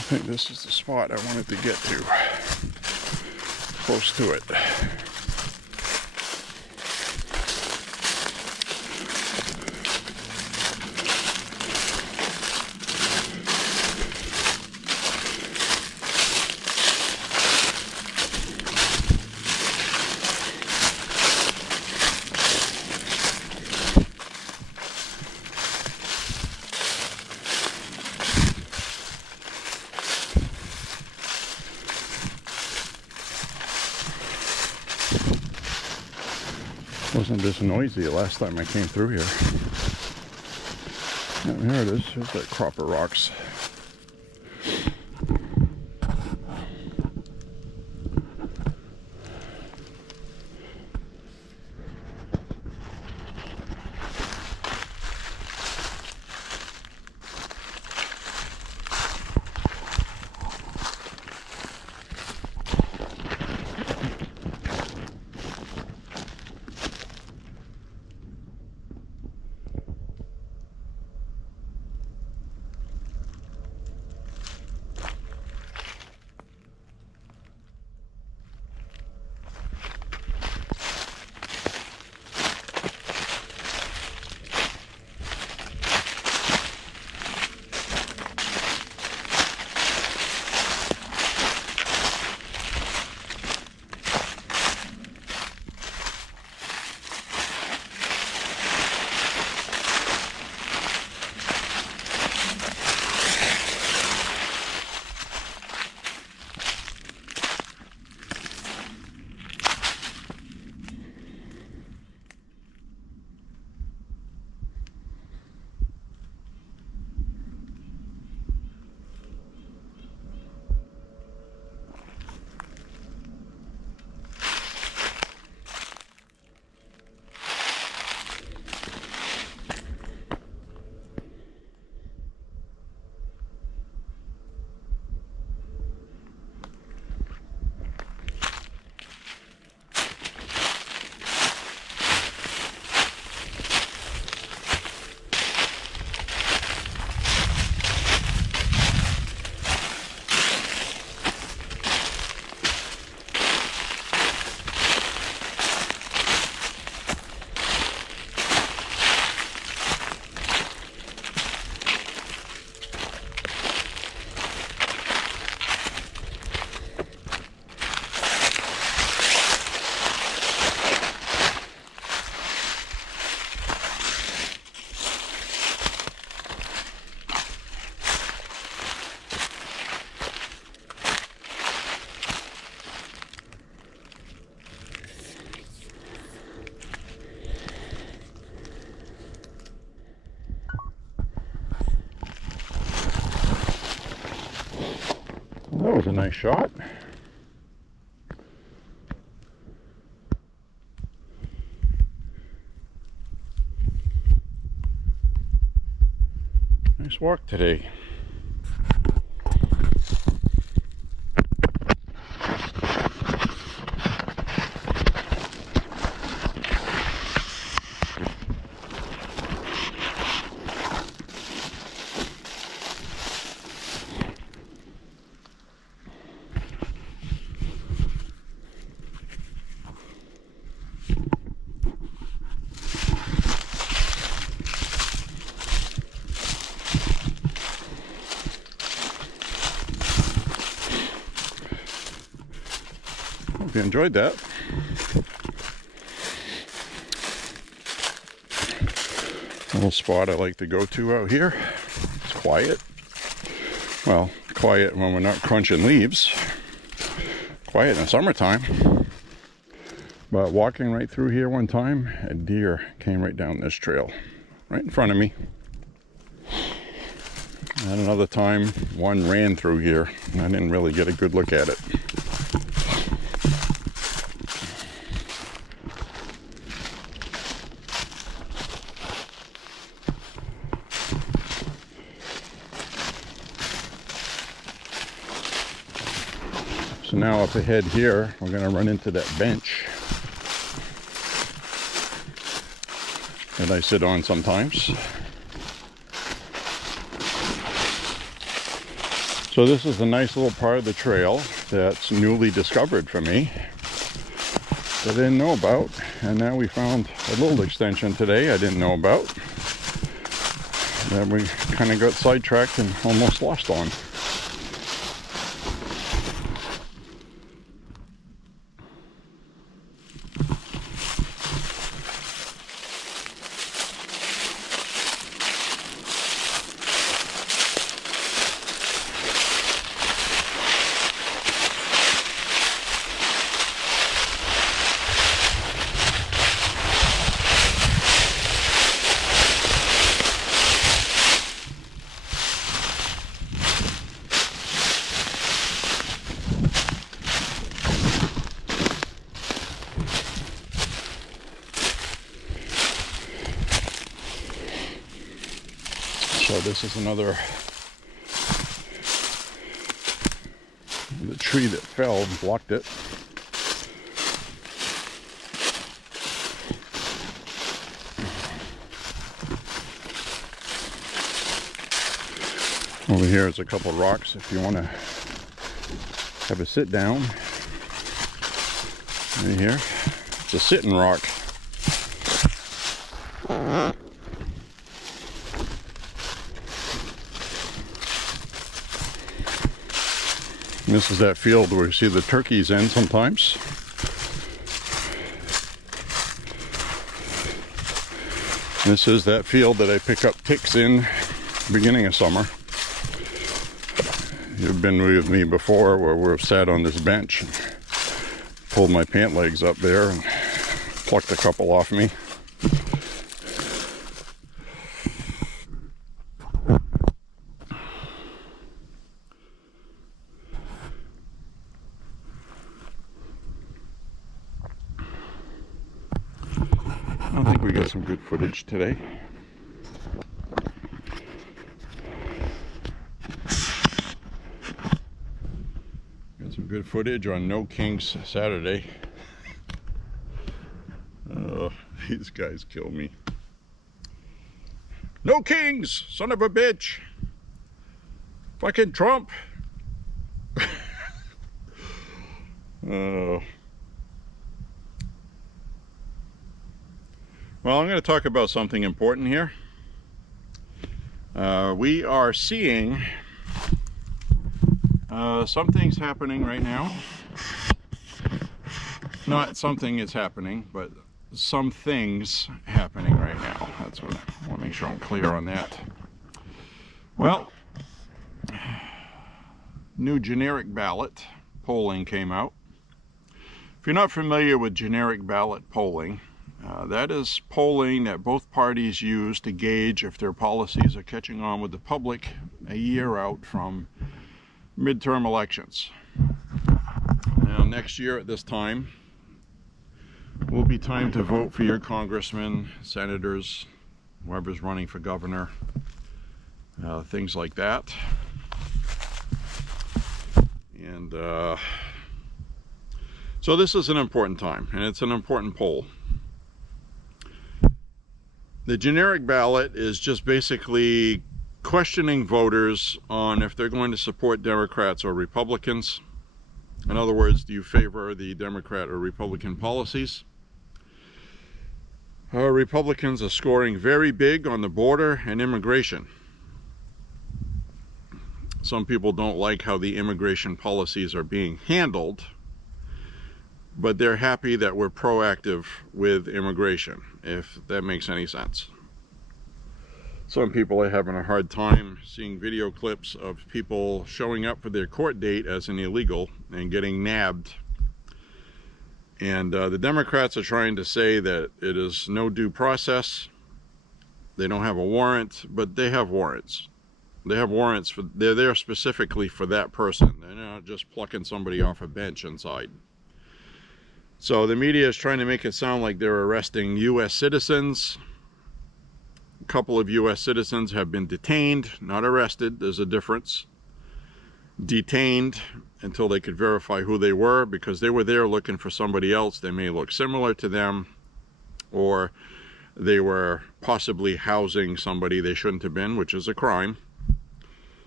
think this is the spot I wanted to get to, close to it. Wasn't this noisy last time I came through here. Oh, here it is. There's that crop of rocks. That was a nice shot. Nice walk today. Hope you enjoyed that. A little spot I like to go to out here. It's quiet. Well, quiet when we're not crunching leaves. Quiet in the summertime. But walking right through here one time, a deer came right down this trail, right in front of me. And another time, one ran through here, and I didn't really get a good look at it. So now up ahead here, we're going to run into that bench that I sit on sometimes. So this is a nice little part of the trail that's newly discovered for me that I didn't know about. And now we found a little extension today I didn't know about that we kind of got sidetracked and almost lost on. So this is the tree that fell and blocked it. Over here is a couple of rocks if you want to have a sit down. Right here, it's a sitting rock. This is that field where you see the turkeys in sometimes. This is that field that I pick up ticks in beginning of summer. You've been with me before where we've sat on this bench and pulled my pant legs up there and plucked a couple off me. I think we got some good footage today. Got some good footage on No Kings Saturday. Oh, these guys kill me. No Kings, son of a bitch. Fucking Trump. Oh. Well, I'm going to talk about something important here. We are seeing some things happening right now. Not something is happening, but some things happening right now. That's what I want to make sure I'm clear on that. Well, new generic ballot polling came out. If you're not familiar with generic ballot polling, that is polling that both parties use to gauge if their policies are catching on with the public a year out from midterm elections. Now, next year at this time will be time to vote for your congressmen, senators, whoever's running for governor, things like that. And so this is an important time, and it's an important poll. The generic ballot is just basically questioning voters on if they're going to support Democrats or Republicans. In other words, do you favor the Democrat or Republican policies? Republicans are scoring very big on the border and immigration. Some people don't like how the immigration policies are being handled, but they're happy that we're proactive with immigration, if that makes any sense. Some people are having a hard time seeing video clips of people showing up for their court date as an illegal and getting nabbed. And the Democrats are trying to say that it is no due process. They don't have a warrant, but they have warrants. They have warrants for, they're there specifically for that person. They're not just plucking somebody off a bench inside. So the media is trying to make it sound like they're arresting U.S. citizens. A couple of U.S. citizens have been detained, not arrested. There's a difference. Detained until they could verify who they were, because they were there looking for somebody else. They may look similar to them, or they were possibly housing somebody they shouldn't have been, which is a crime.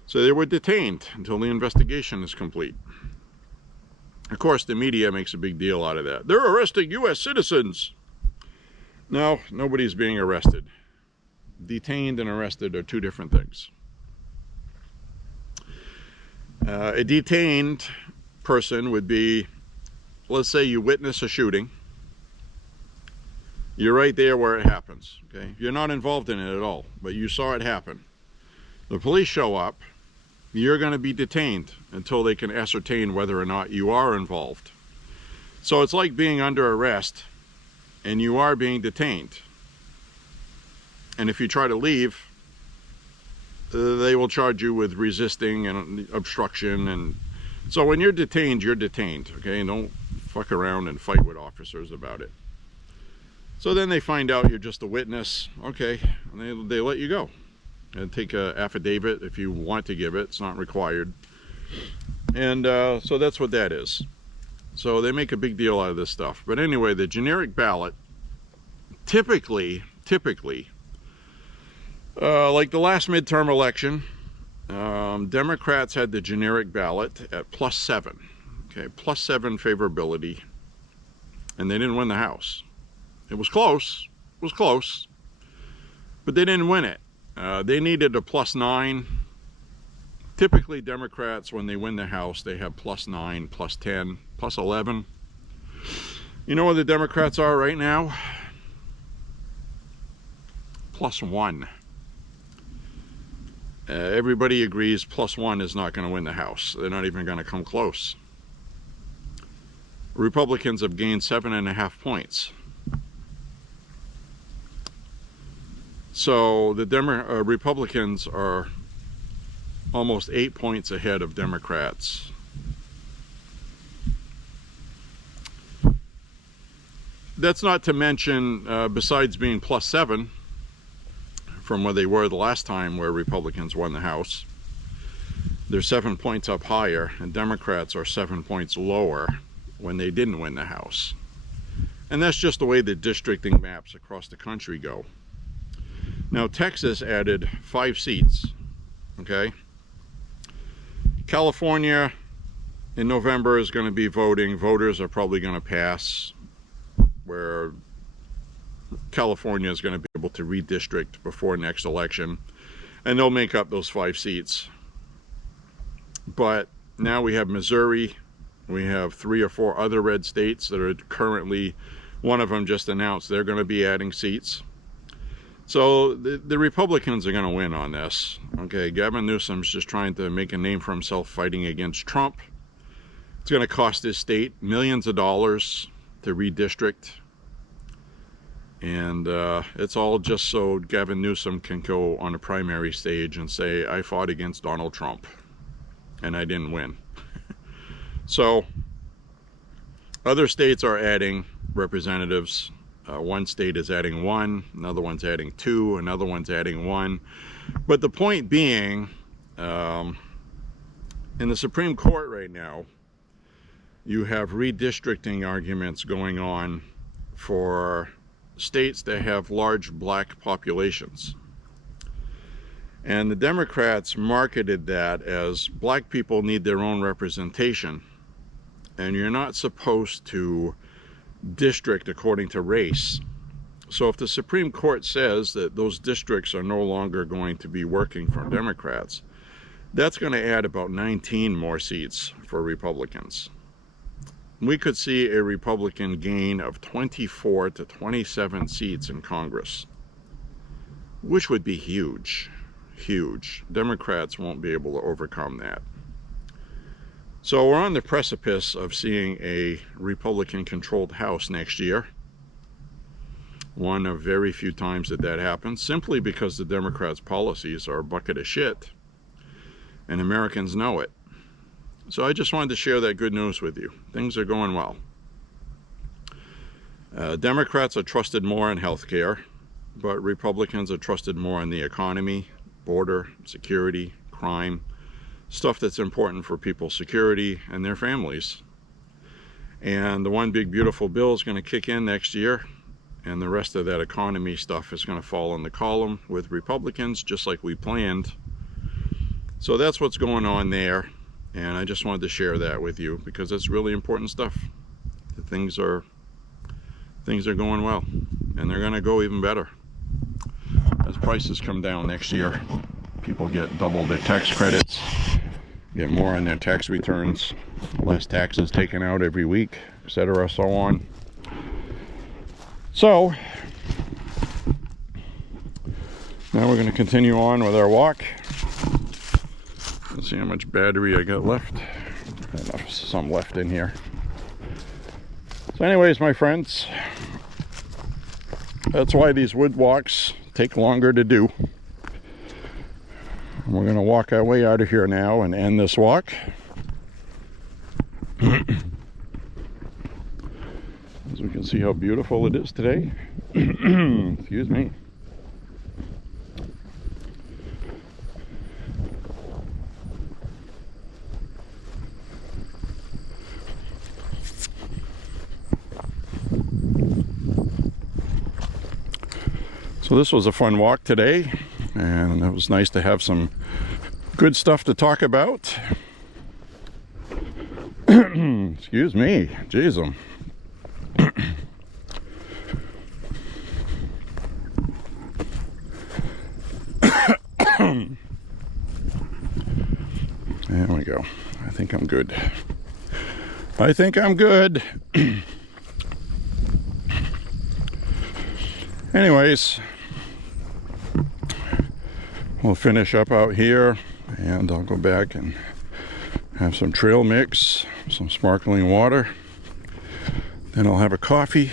So they were detained until the investigation is complete. Of course, the media makes a big deal out of that. They're arresting U.S. citizens. No, nobody's being arrested. Detained and arrested are two different things. A detained person would be, let's say you witness a shooting. You're right there where it happens. Okay? You're not involved in it at all, but you saw it happen. The police show up. You're going to be detained until they can ascertain whether or not you are involved. So it's like being under arrest, and you are being detained. And if you try to leave, they will charge you with resisting and obstruction. And so when you're detained, okay? Don't fuck around and fight with officers about it. So then they find out you're just a witness, okay, and they let you go. And take an affidavit if you want to give it. It's not required. And so that's what that is. So they make a big deal out of this stuff. But anyway, the generic ballot, typically, like the last midterm election, Democrats had the generic ballot at +7. Okay, +7 favorability. And they didn't win the House. It was close. But they didn't win it. They needed a +9. Typically, Democrats, when they win the House, they have +9, +10, +11. You know where the Democrats are right now? +1. Everybody agrees +1 is not going to win the House. They're not even going to come close. Republicans have gained 7.5 points. So the Republicans are almost 8 points ahead of Democrats. That's not to mention, besides being +7 from where they were the last time where Republicans won the House, they're 7 points up higher, and Democrats are 7 points lower when they didn't win the House. And that's just the way the districting maps across the country go. Now, Texas added 5 seats, okay? California in November is going to be voting. Voters are probably going to pass where California is going to be able to redistrict before next election, and they'll make up those 5 seats. But now we have Missouri. We have 3 or 4 other red states that are currently, one of them just announced they're going to be adding seats. So the Republicans are going to win on this. Okay, Gavin Newsom's just trying to make a name for himself fighting against Trump. It's going to cost his state millions of dollars to redistrict. And it's all just so Gavin Newsom can go on a primary stage and say, I fought against Donald Trump. and I didn't win. So other states are adding representatives. One state is adding 1, another one's adding 2, another one's adding 1. But the point being, in the Supreme Court right now, you have redistricting arguments going on for states that have large black populations. And the Democrats marketed that as black people need their own representation, and you're not supposed to district according to race. So if the Supreme Court says that those districts are no longer going to be working for Democrats, that's going to add about 19 more seats for Republicans. We could see a Republican gain of 24 to 27 seats in Congress, which would be huge, huge. Democrats won't be able to overcome that. So we're on the precipice of seeing a Republican-controlled House next year. One of very few times that happens, simply because the Democrats' policies are a bucket of shit, and Americans know it. So I just wanted to share that good news with you. Things are going well. Democrats are trusted more in healthcare, but Republicans are trusted more in the economy, border, security, crime, stuff that's important for people's security and their families. And the one big beautiful bill is going to kick in next year, and the rest of that economy stuff is going to fall in the column with Republicans, just like we planned. So that's what's going on there. And I just wanted to share that with you because it's really important stuff. Things are going well, and they're going to go even better as prices come down next year. People get double their tax credits, get more on their tax returns, less taxes taken out every week, etc., so on. So now we're going to continue on with our walk. Let's see how much battery I got left. Enough, some left in here. So anyways, my friends, that's why these wood walks take longer to do. We're going to walk our way out of here now and end this walk. As we can see how beautiful it is today. Excuse me. So this was a fun walk today, and it was nice to have some good stuff to talk about. Excuse me, jeez. There we go. I think I'm good. I think I'm good. Anyways, we'll finish up out here, and I'll go back and have some trail mix, some sparkling water. Then I'll have a coffee,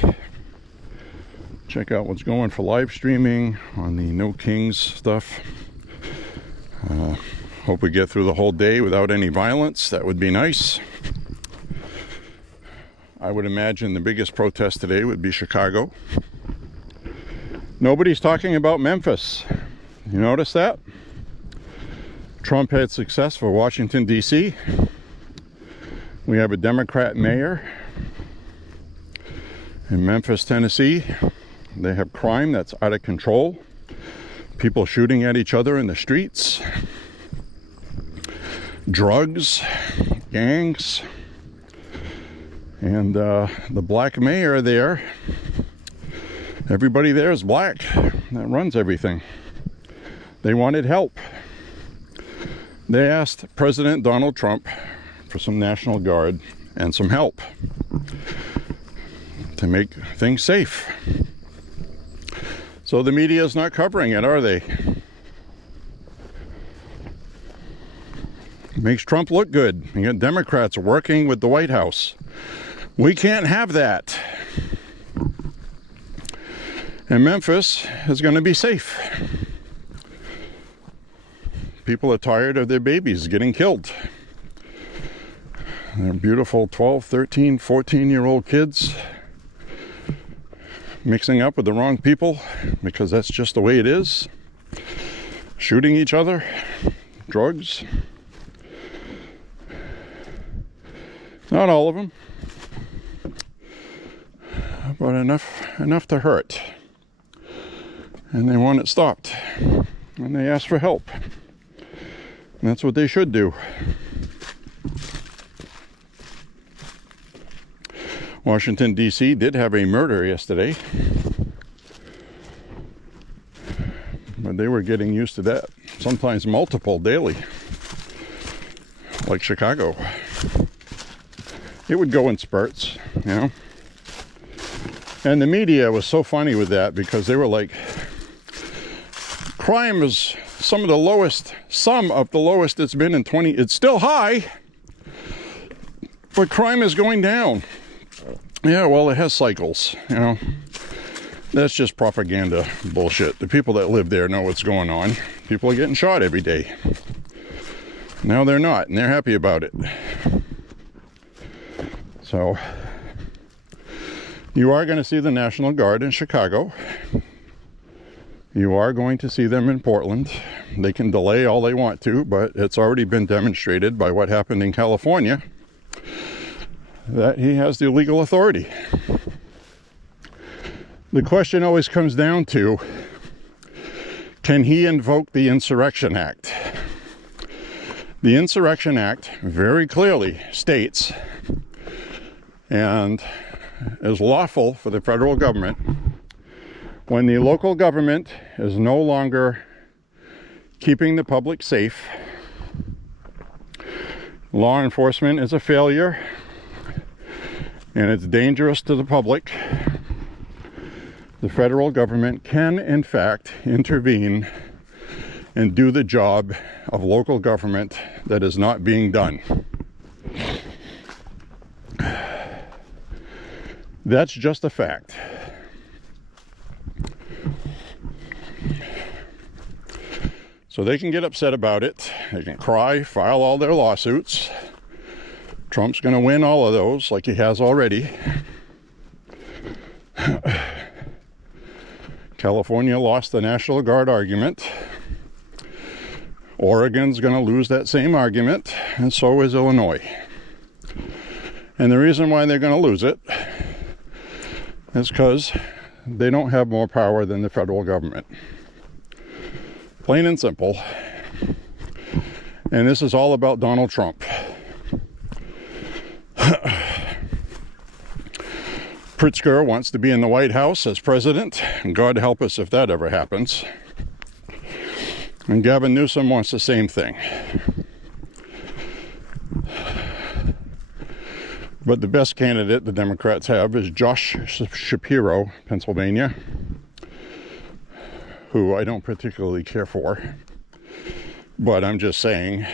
check out what's going for live streaming on the No Kings stuff. Hope we get through the whole day without any violence. That would be nice. I would imagine the biggest protest today would be Chicago. Nobody's talking about Memphis. You notice that? Trump had success for Washington, D.C. We have a Democrat mayor in Memphis, Tennessee. They have crime that's out of control. People shooting at each other in the streets. Drugs, gangs. And the black mayor there, everybody there is black. That runs everything. They wanted help. They asked President Donald Trump for some National Guard and some help to make things safe. So the media is not covering it, are they? Makes Trump look good. You got Democrats working with the White House. We can't have that. And Memphis is going to be safe. People are tired of their babies getting killed. They're beautiful 12, 13, 14-year-old kids mixing up with the wrong people because that's just the way it is. Shooting each other, drugs. Not all of them, but enough to hurt. And they want it stopped. And they ask for help. And that's what they should do. Washington, D.C. did have a murder yesterday. But they were getting used to that. Sometimes multiple daily. Like Chicago. It would go in spurts, you know. And the media was so funny with that because they were like, crime is some of the lowest it's been in 20, it's still high, but crime is going down. Yeah, well, it has cycles, you know. That's just propaganda bullshit. The people that live there know what's going on. People are getting shot every day. Now they're not, and they're happy about it. So, you are going to see the National Guard in Chicago. You are going to see them in Portland. They can delay all they want to, but it's already been demonstrated by what happened in California that he has the legal authority. The question always comes down to, can he invoke the Insurrection Act? The Insurrection Act very clearly states, and is lawful for the federal government, when the local government is no longer keeping the public safe, law enforcement is a failure, and it's dangerous to the public, the federal government can, in fact, intervene and do the job of local government that is not being done. That's just a fact. So they can get upset about it. They can cry, file all their lawsuits. Trump's going to win all of those like he has already. California lost the National Guard argument. Oregon's going to lose that same argument, and so is Illinois. And the reason why they're going to lose it is because they don't have more power than the federal government. Plain and simple. And this is all about Donald Trump. Pritzker wants to be in the White House as president, and God help us if that ever happens. And Gavin Newsom wants the same thing. But the best candidate the Democrats have is Josh Shapiro, Pennsylvania, who I don't particularly care for. But I'm just saying,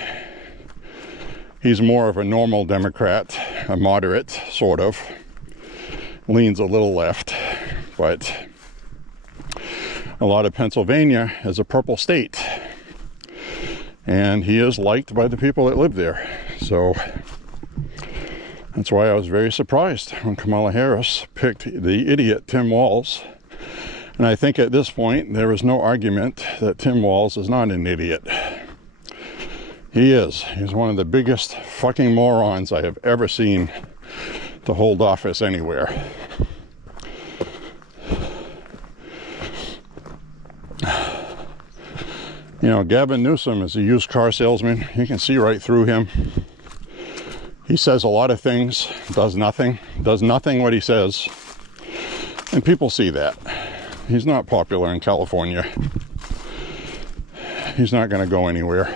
he's more of a normal Democrat, a moderate, sort of. Leans a little left, but a lot of Pennsylvania is a purple state. And he is liked by the people that live there. So that's why I was very surprised when Kamala Harris picked the idiot Tim Walz. And I think at this point, there is no argument that Tim Walz is not an idiot. He is. He's one of the biggest fucking morons I have ever seen to hold office anywhere. You know, Gavin Newsom is a used car salesman. You can see right through him. He says a lot of things, does nothing what he says. And people see that. He's not popular in California. He's not going to go anywhere.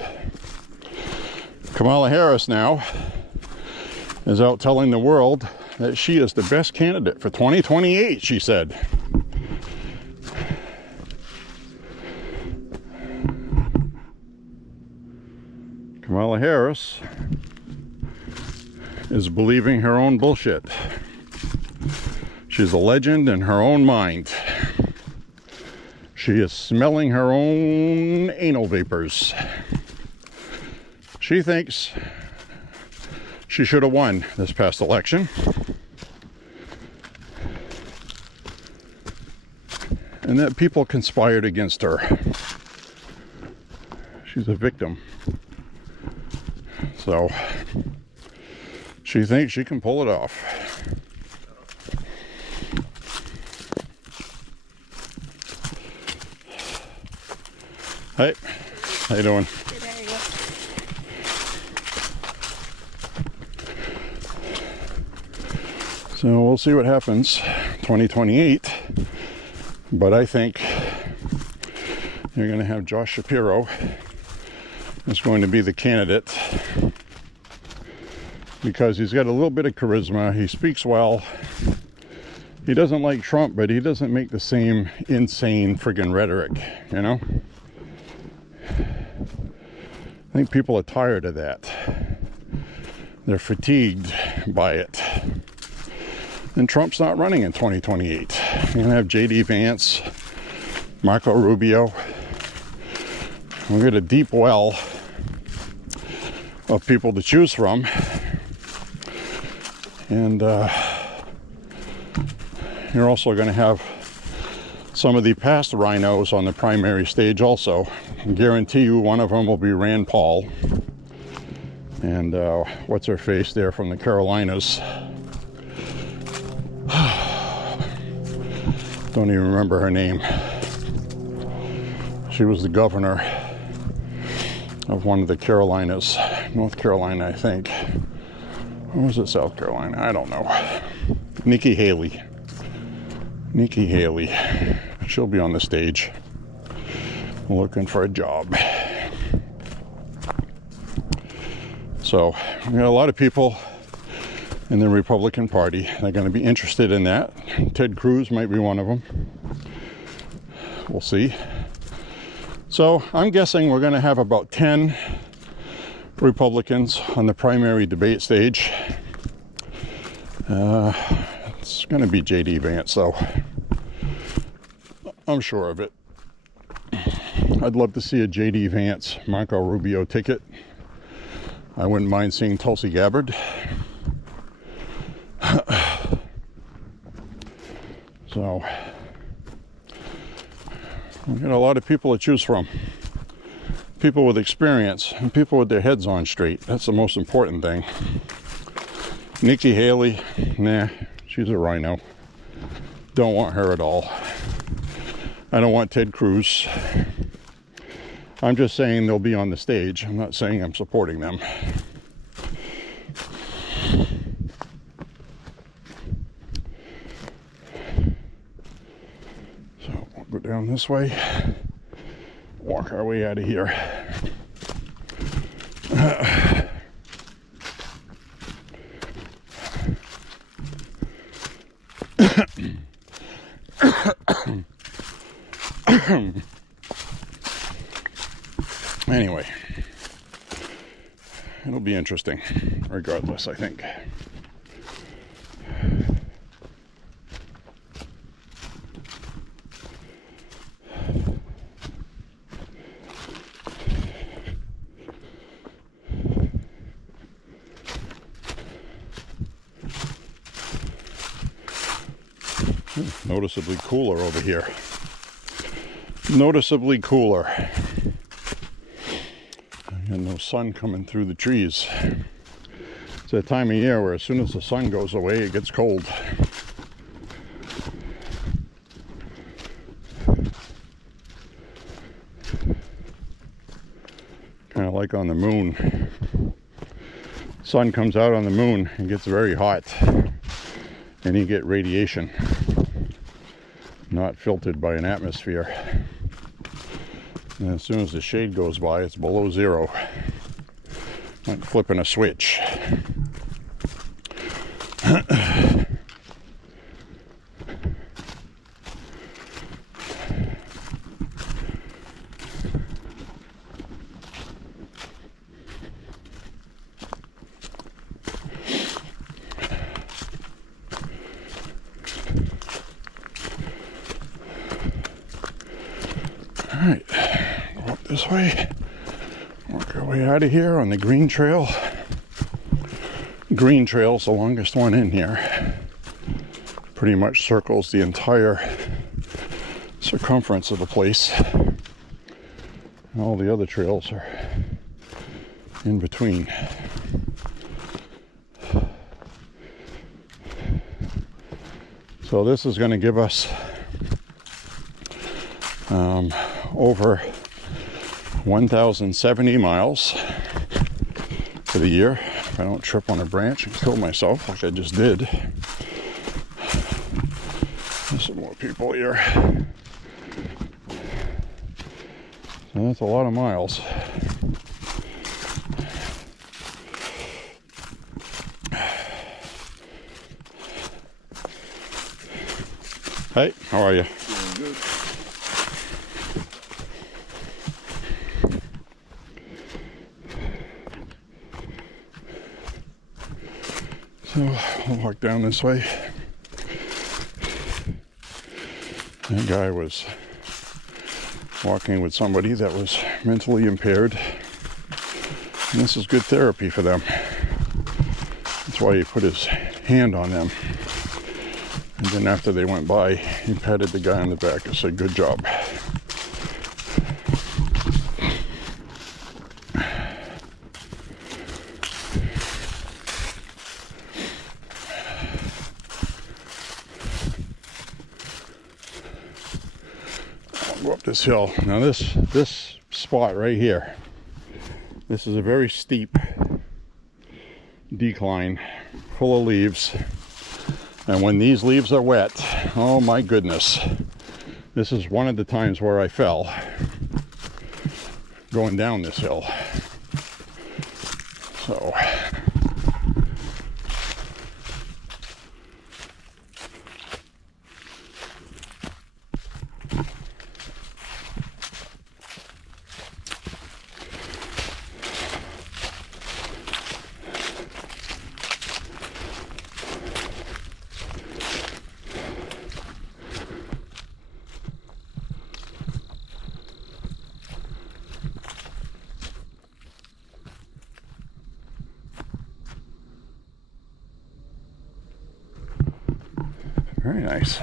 Kamala Harris now is out telling the world that she is the best candidate for 2028, she said. Kamala Harris is believing her own bullshit. She's a legend in her own mind. She is smelling her own anal vapors. She thinks she should have won this past election. And that people conspired against her. She's a victim. So she thinks she can pull it off. Hey, how you doing? Good, how are you? So we'll see what happens 2028. But I think you're going to have Josh Shapiro is going to be the candidate because he's got a little bit of charisma. He speaks well. He doesn't like Trump, but he doesn't make the same insane friggin' rhetoric, you know? I think people are tired of that. They're fatigued by it. And Trump's not running in 2028. You're going to have J.D. Vance, Marco Rubio. We've got a deep well of people to choose from. And you're also going to have some of the past rhinos on the primary stage also. I guarantee you one of them will be Rand Paul. And what's her face there from the Carolinas? Don't even remember her name. She was the governor of one of the Carolinas, North Carolina, I think. Or was it South Carolina? I don't know. Nikki Haley. Nikki Haley. She'll be on the stage looking for a job. So, we got a lot of people in the Republican Party that are going to be interested in that. Ted Cruz might be one of them. We'll see. So I'm guessing we're going to have about 10 Republicans on the primary debate stage. It's going to be J.D. Vance, though. I'm sure of it. I'd love to see a J.D. Vance, Marco Rubio ticket. I wouldn't mind seeing Tulsi Gabbard. So we've got a lot of people to choose from. People with experience and people with their heads on straight. That's the most important thing. Nikki Haley, nah, she's a rhino. Don't want her at all. I don't want Ted Cruz. I'm just saying they'll be on the stage. I'm not saying I'm supporting them. So we'll go down this way, walk our way out of here. Anyway, it'll be interesting regardless, I think. Noticeably cooler over here. Noticeably cooler. And no sun coming through the trees. It's that time of year where as soon as the sun goes away, it gets cold. Kind of like on the moon. Sun comes out on the moon and gets very hot. And you get radiation. Not filtered by an atmosphere. And as soon as the shade goes by, it's below zero. Like flipping a switch. All right, go up this way, work our way out of here on the green trail. green trail is the longest one in here. Pretty much circles the entire circumference of the place. And all the other trails are in between. So this is going to give us over 1,070 miles for the year. If I don't trip on a branch and kill myself like I just did. There's some more people here. So that's a lot of miles. Hey, how are you? Doing good. So I'll walk down this way. That guy was walking with somebody that was mentally impaired. And this is good therapy for them. That's why he put his hand on them. And then after they went by, he patted the guy on the back and said, "Good job." I'll go up this hill. Now this spot right here, this is a very steep decline full of leaves. And when these leaves are wet, oh my goodness, this is one of the times where I fell going down this hill. So very nice.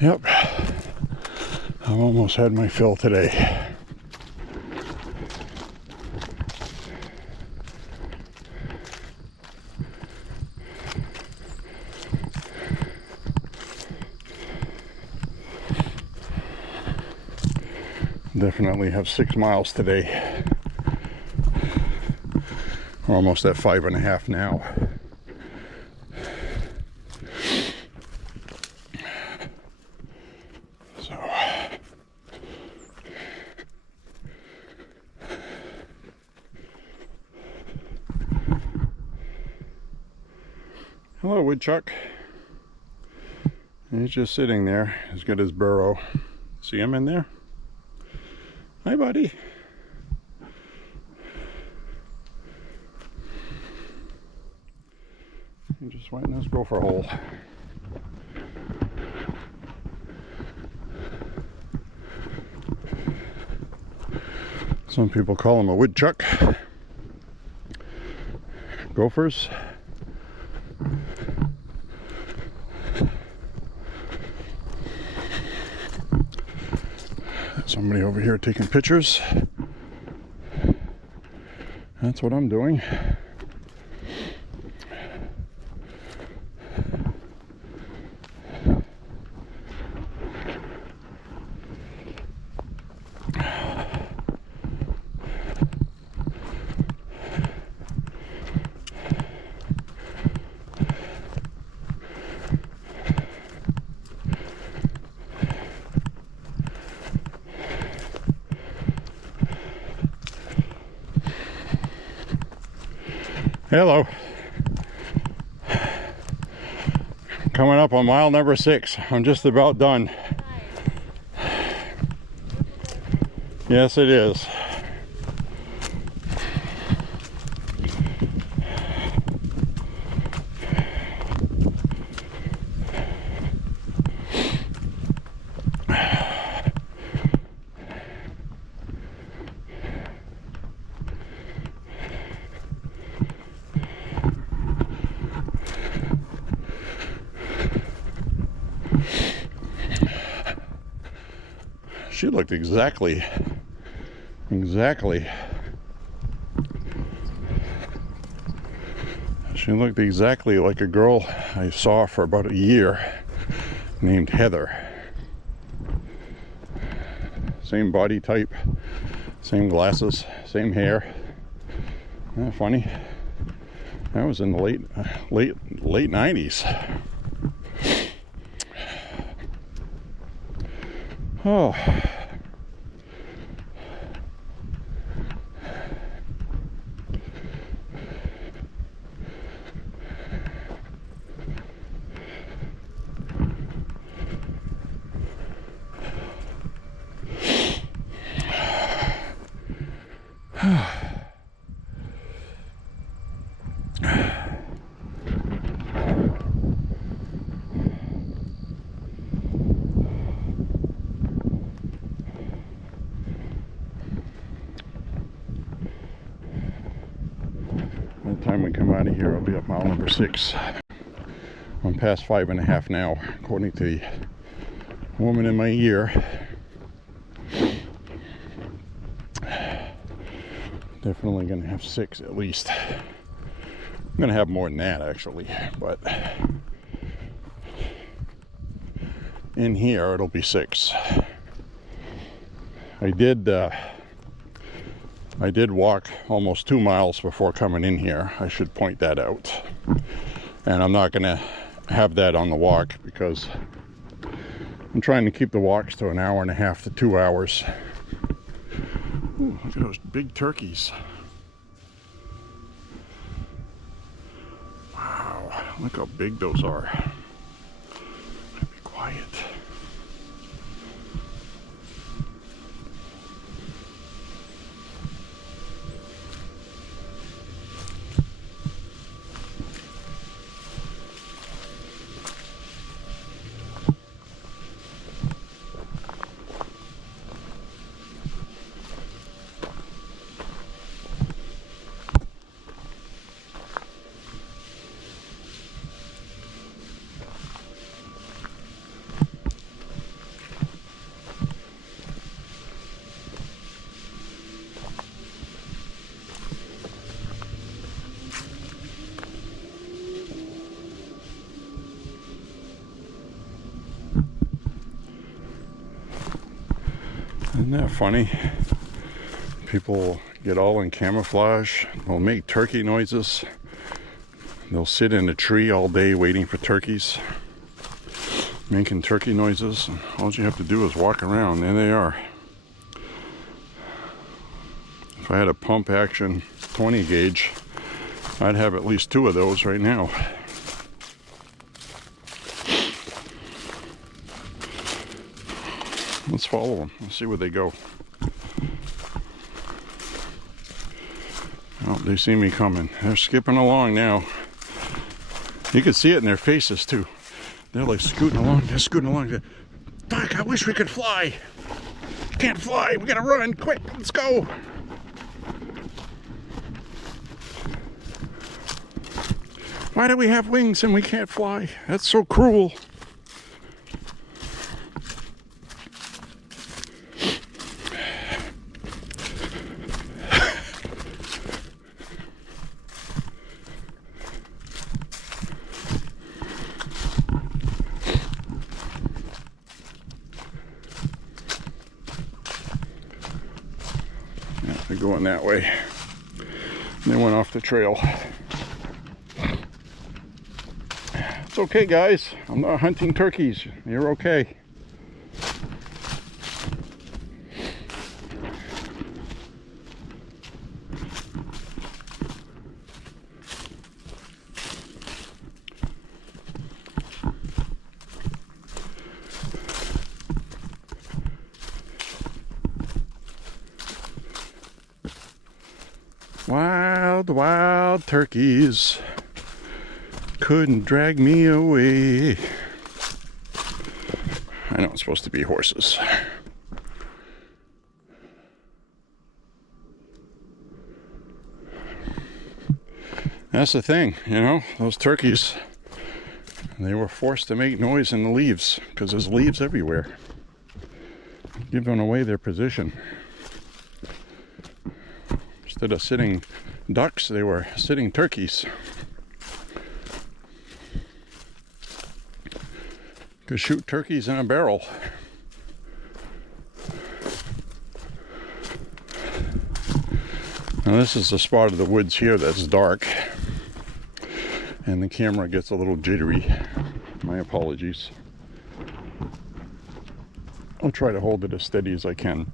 Yep, I've almost had my fill today. Definitely have 6 miles today. We're almost at 5.5 now. So hello, woodchuck. He's just sitting there. He's got his burrow. See him in there? Hi, buddy. He just went in his gopher hole. Some people call him a woodchuck. Gophers. Somebody over here taking pictures. That's what I'm doing. Hello. Coming up on mile number 6. I'm just about done. Yes, it is. She looked exactly. She looked exactly like a girl I saw for about a year named Heather. Same body type, same glasses, same hair. Isn't that funny? That was in the late 90s. Oh. By the time we come out of here, I'll be up mile number 6. I'm past 5.5 now, according to the woman in my ear. Definitely gonna have 6 at least. I'm gonna have more than that actually, but in here it'll be 6. I did walk almost 2 miles before coming in here. I should point that out. And I'm not gonna have that on the walk because I'm trying to keep the walks to 1.5 to 2 hours. Ooh, look at those big turkeys. Wow, look how big those are. Be quiet. Isn't that funny? People get all in camouflage. They'll make turkey noises. They'll sit in a tree all day waiting for turkeys, making turkey noises. All you have to do is walk around. There they are. If I had a pump action 20 gauge, I'd have at least 2 of those right now. Let's follow them. Let's see where they go. Oh, they see me coming. They're skipping along now. You can see it in their faces too. They're like scooting along. They're scooting along. Fuck, I wish we could fly. Can't fly. We gotta run. Quick, let's go. Why do we have wings and we can't fly? That's so cruel. They're going that way. They went off the trail. It's okay, guys. I'm not hunting turkeys. You're okay. Wild, wild turkeys couldn't drag me away. I know it's supposed to be horses. That's the thing, you know, those turkeys, they were forced to make noise in the leaves because there's leaves everywhere. giving away their position. Instead of sitting ducks, they were sitting turkeys. Could shoot turkeys in a barrel. Now this is the spot of the woods here that's dark, and the camera gets a little jittery. My apologies. I'll try to hold it as steady as I can.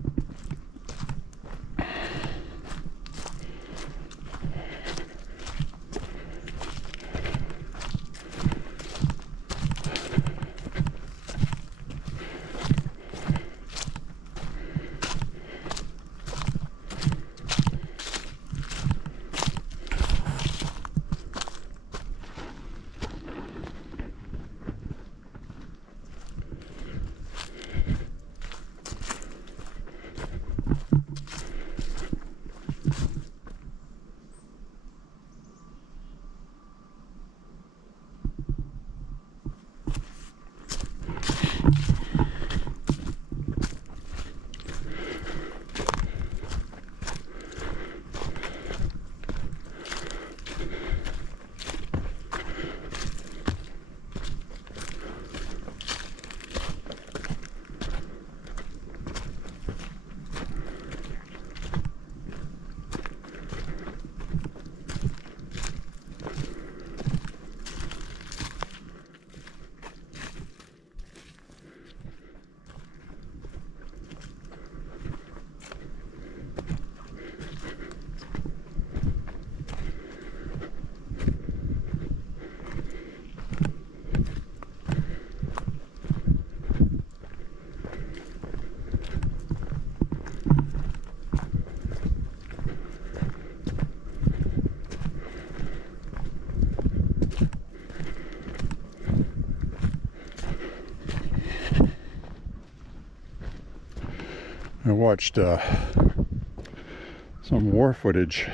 I watched some war footage,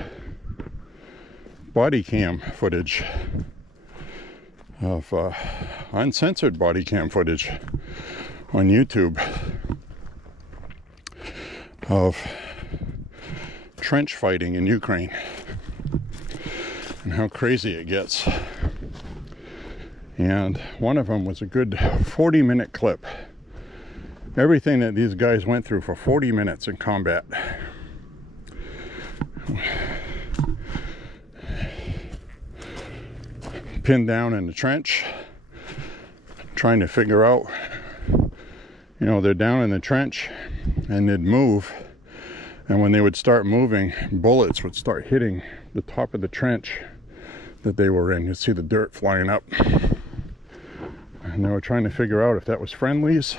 body cam footage of uncensored body cam footage on YouTube of trench fighting in Ukraine and how crazy it gets. And one of them was a good 40-minute clip. Everything that these guys went through for 40 minutes in combat. Pinned down in the trench, trying to figure out, you know, they're down in the trench and they'd move, and when they would start moving, bullets would start hitting the top of the trench that they were in. You'd see the dirt flying up, and they were trying to figure out if that was friendlies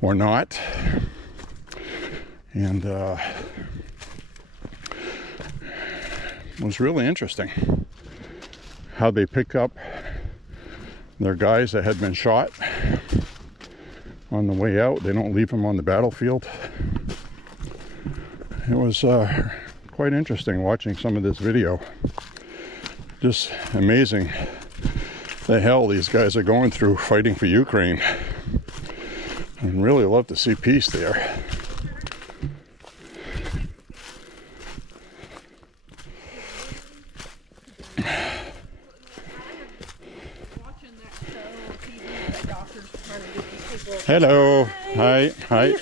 or not. And it was really interesting how they pick up their guys that had been shot on the way out. They don't leave them on the battlefield. It was quite interesting watching some of this video. Just amazing the hell these guys are going through fighting for Ukraine. I'd really love to see peace there. Hello. Hi. Hi.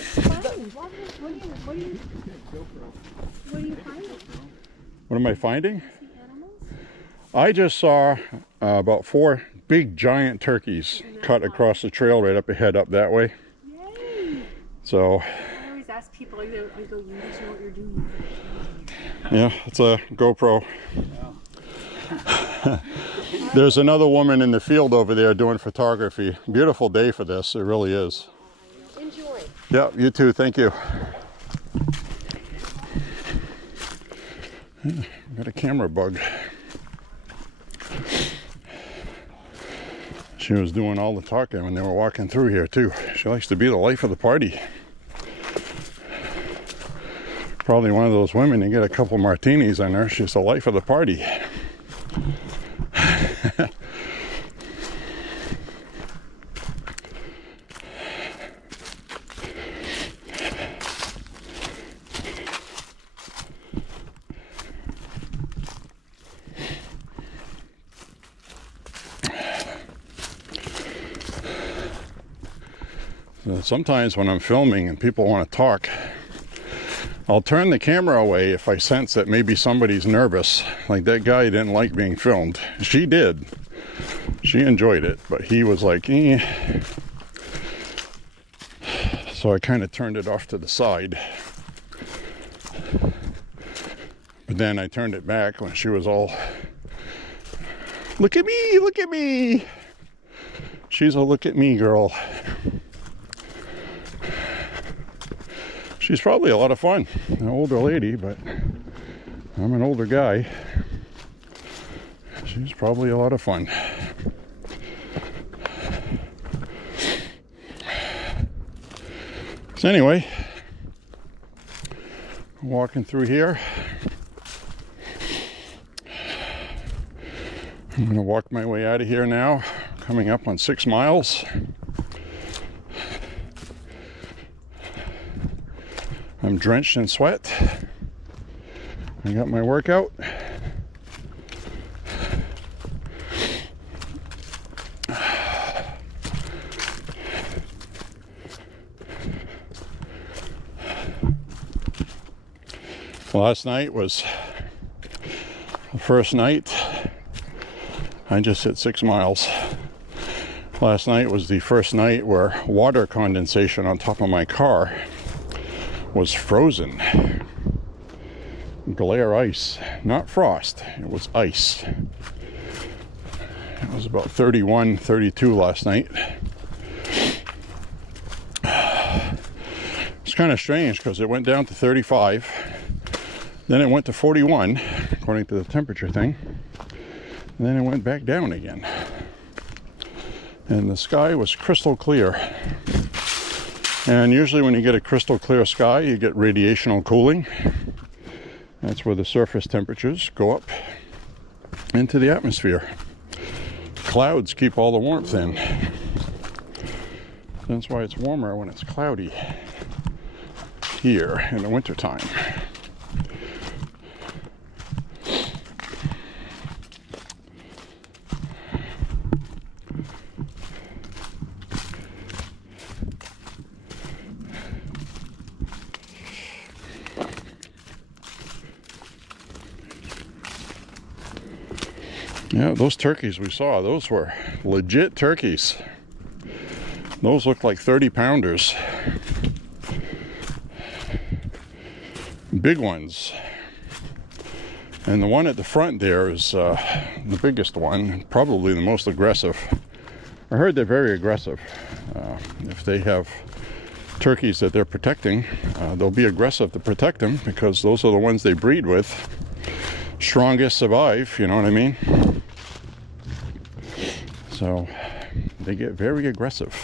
What am I finding? I just saw about 4 big giant turkeys cut across the trail right up ahead, up that way. Yay. So I always ask people, I go, you guys know what you're doing. Yeah, it's a GoPro. Yeah. There's another woman in the field over there doing photography. Beautiful day for this, it really is. Enjoy. Yeah, you too, thank you. Yeah, got a camera bug. She was doing all the talking when they were walking through here too. She likes to be the life of the party. Probably one of those women, you get a couple martinis on her, she's the life of the party. Sometimes when I'm filming and people want to talk, I'll turn the camera away if I sense that maybe somebody's nervous. Like that guy didn't like being filmed. She did. She enjoyed it, but he was like, eh. So I kind of turned it off to the side. But then I turned it back when she was all, look at me, look at me. She's a look at me girl. She's probably a lot of fun. An older lady, but I'm an older guy. She's probably a lot of fun. So anyway, walking through here. I'm going to walk my way out of here now, coming up on 6 miles. I'm drenched in sweat. I got my workout. Last night was the first night I just hit 6 miles. Last night was the first night where water condensation on top of my car was frozen. Glare ice, not frost, it was ice. It was about 31, 32 last night. It's kind of strange because it went down to 35, then it went to 41, according to the temperature thing, and then it went back down again. And the sky was crystal clear. And usually when you get a crystal clear sky, you get radiational cooling. That's where the surface temperatures go up into the atmosphere. Clouds keep all the warmth in. That's why it's warmer when it's cloudy here in the wintertime. Yeah, those turkeys we saw, those were legit turkeys. Those looked like 30-pounders. Big ones. And the one at the front there is the biggest one, probably the most aggressive. I heard they're very aggressive. If they have turkeys that they're protecting, they'll be aggressive to protect them because those are the ones they breed with. Strongest survive, you know what I mean? So they get very aggressive.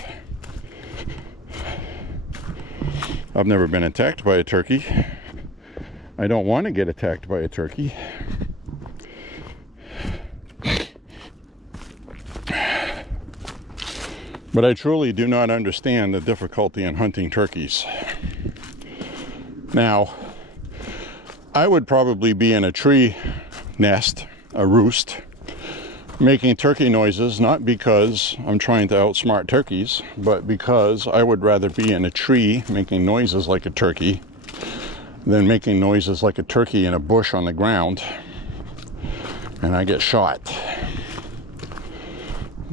I've never been attacked by a turkey. I don't want to get attacked by a turkey. But I truly do not understand the difficulty in hunting turkeys. Now, I would probably be in a tree nest, a roost, making turkey noises, not because I'm trying to outsmart turkeys, but because I would rather be in a tree making noises like a turkey than making noises like a turkey in a bush on the ground and I get shot.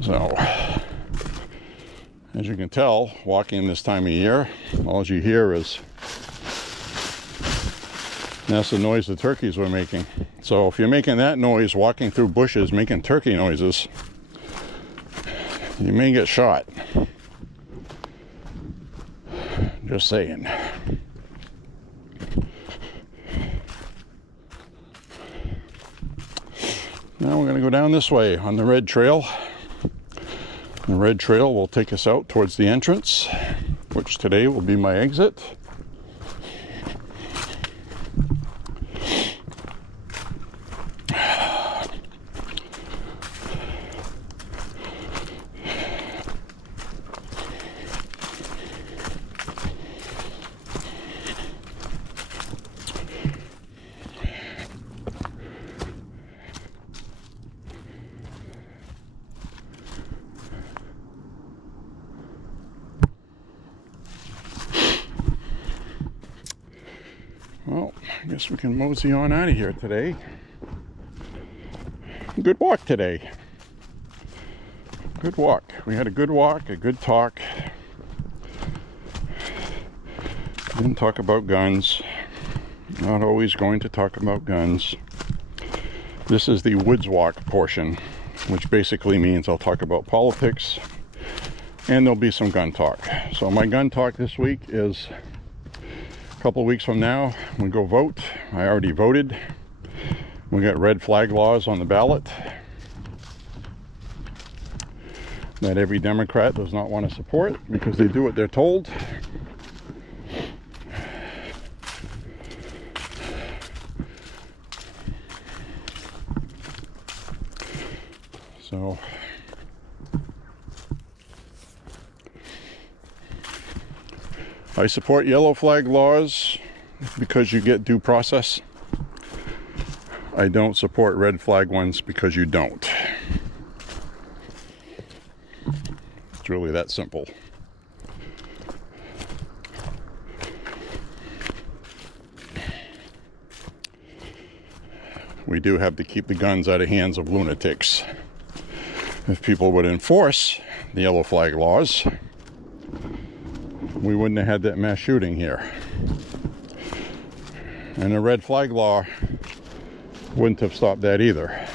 So, as you can tell, walking this time of year, all you hear is, that's the noise the turkeys were making. So if you're making that noise walking through bushes making turkey noises, you may get shot. Just saying. Now we're going to go down this way on the red trail. The red trail will take us out towards the entrance, which today will be my exit. guess we can mosey on out of here today. Good walk today. Good walk. We had a good walk, a good talk. Didn't talk about guns. Not always going to talk about guns. This is the woods walk portion, which basically means I'll talk about politics and there'll be some gun talk. So my gun talk this week is a couple of weeks from now, we go vote. I already voted. We got red flag laws on the ballot that every Democrat does not want to support because they do what they're told. So I support yellow flag laws because you get due process. I don't support red flag ones because you don't. It's really that simple. We do have to keep the guns out of hands of lunatics. If people would enforce the yellow flag laws, we wouldn't have had that mass shooting here. And the red flag law wouldn't have stopped that either.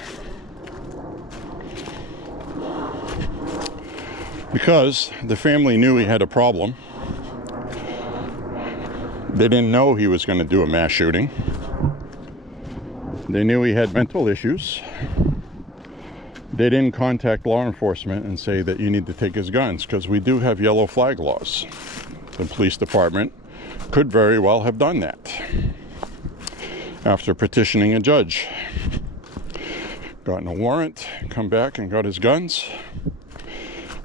Because the family knew he had a problem. They didn't know he was going to do a mass shooting. They knew he had mental issues. They didn't contact law enforcement and say that you need to take his guns, because we do have yellow flag laws. The police department could very well have done that after petitioning a judge. Gotten a warrant, come back and got his guns.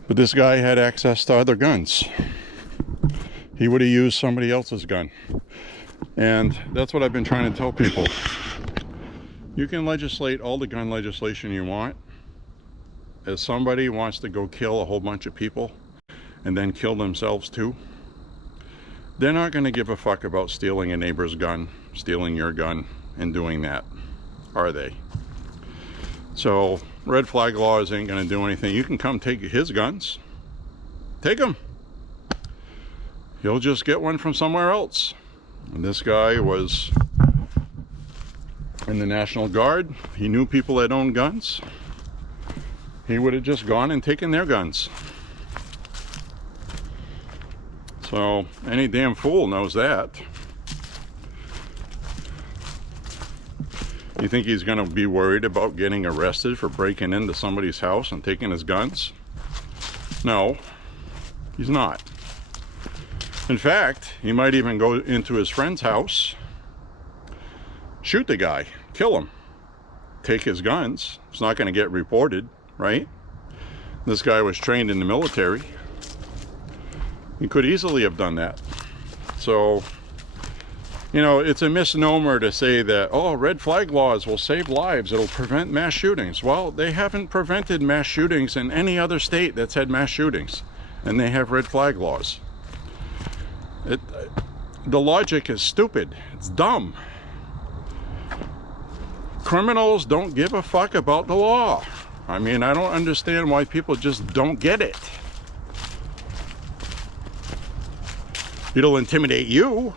But this guy had access to other guns. He would have used somebody else's gun. And that's what I've been trying to tell people. You can legislate all the gun legislation you want. If somebody wants to go kill a whole bunch of people and then kill themselves too, they're not going to give a fuck about stealing a neighbor's gun, stealing your gun, and doing that, are they? So red flag laws ain't going to do anything. You can come take his guns. Take them. He'll just get one from somewhere else. And this guy was in the National Guard. He knew people that owned guns. He would have just gone and taken their guns. So any damn fool knows that. You think he's going to be worried about getting arrested for breaking into somebody's house and taking his guns? No, he's not. In fact, he might even go into his friend's house, shoot the guy, kill him, take his guns. It's not going to get reported, right? This guy was trained in the military. He could easily have done that. So, you know, it's a misnomer to say that, oh, red flag laws will save lives, it'll prevent mass shootings. Well, they haven't prevented mass shootings in any other state that's had mass shootings, and they have red flag laws. The logic is stupid. It's dumb. Criminals don't give a fuck about the law. I mean, I don't understand why people just don't get it. It'll intimidate you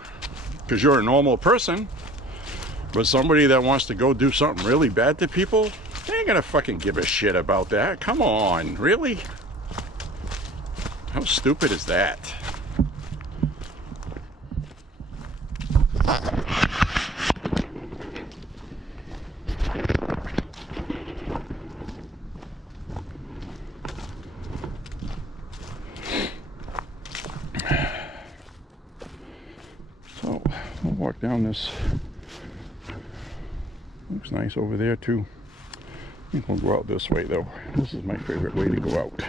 because you're a normal person, but somebody that wants to go do something really bad to people, they ain't gonna fucking give a shit about that. Come on, really? How stupid is that? So we'll walk down this. Looks nice over there too. I think we'll go out this way though. This is my favorite way to go out.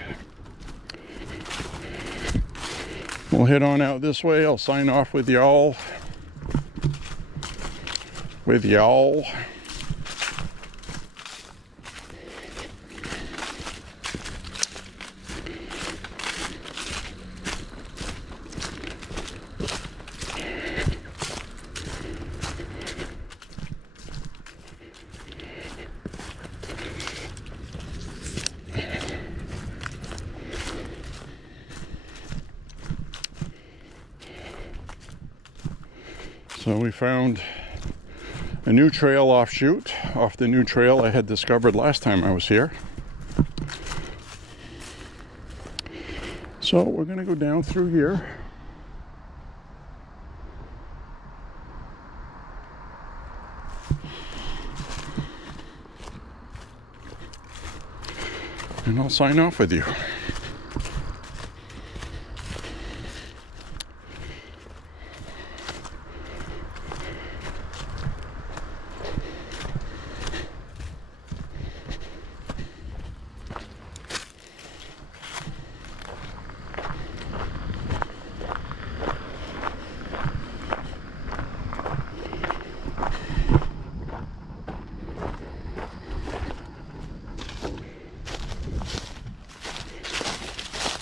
We'll head on out this way. I'll sign off with y'all. So we found a new trail offshoot off the new trail I had discovered last time I was here. So we're going to go down through here. And I'll sign off with you.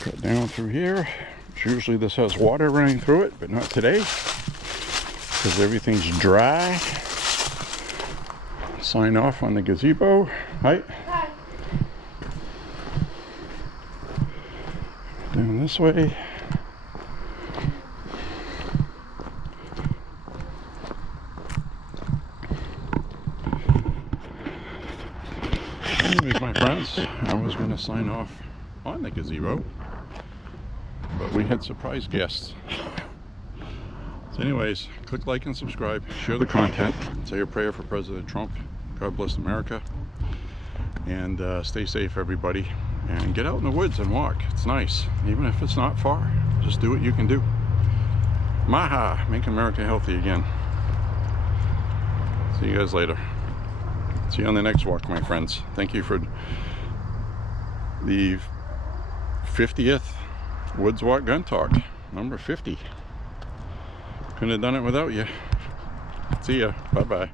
Cut down through here. Usually this has water running through it, but not today because everything's dry. Sign off on the gazebo. Hi. Hi. Down this way. Anyways, my friends, I was going to sign off on the gazebo, but we had surprise guests. So anyways, click like and subscribe, share the content, say a prayer for President Trump. God bless America, and stay safe, everybody, and get out in the woods and walk. It's nice, even if it's not far. Just do what you can do. Maha, make America healthy again. See you guys later. See you on the next walk, my friends. Thank you for the 50th Woods Walk Gun Talk, number 50. Couldn't have done it without you. See ya. Bye-bye.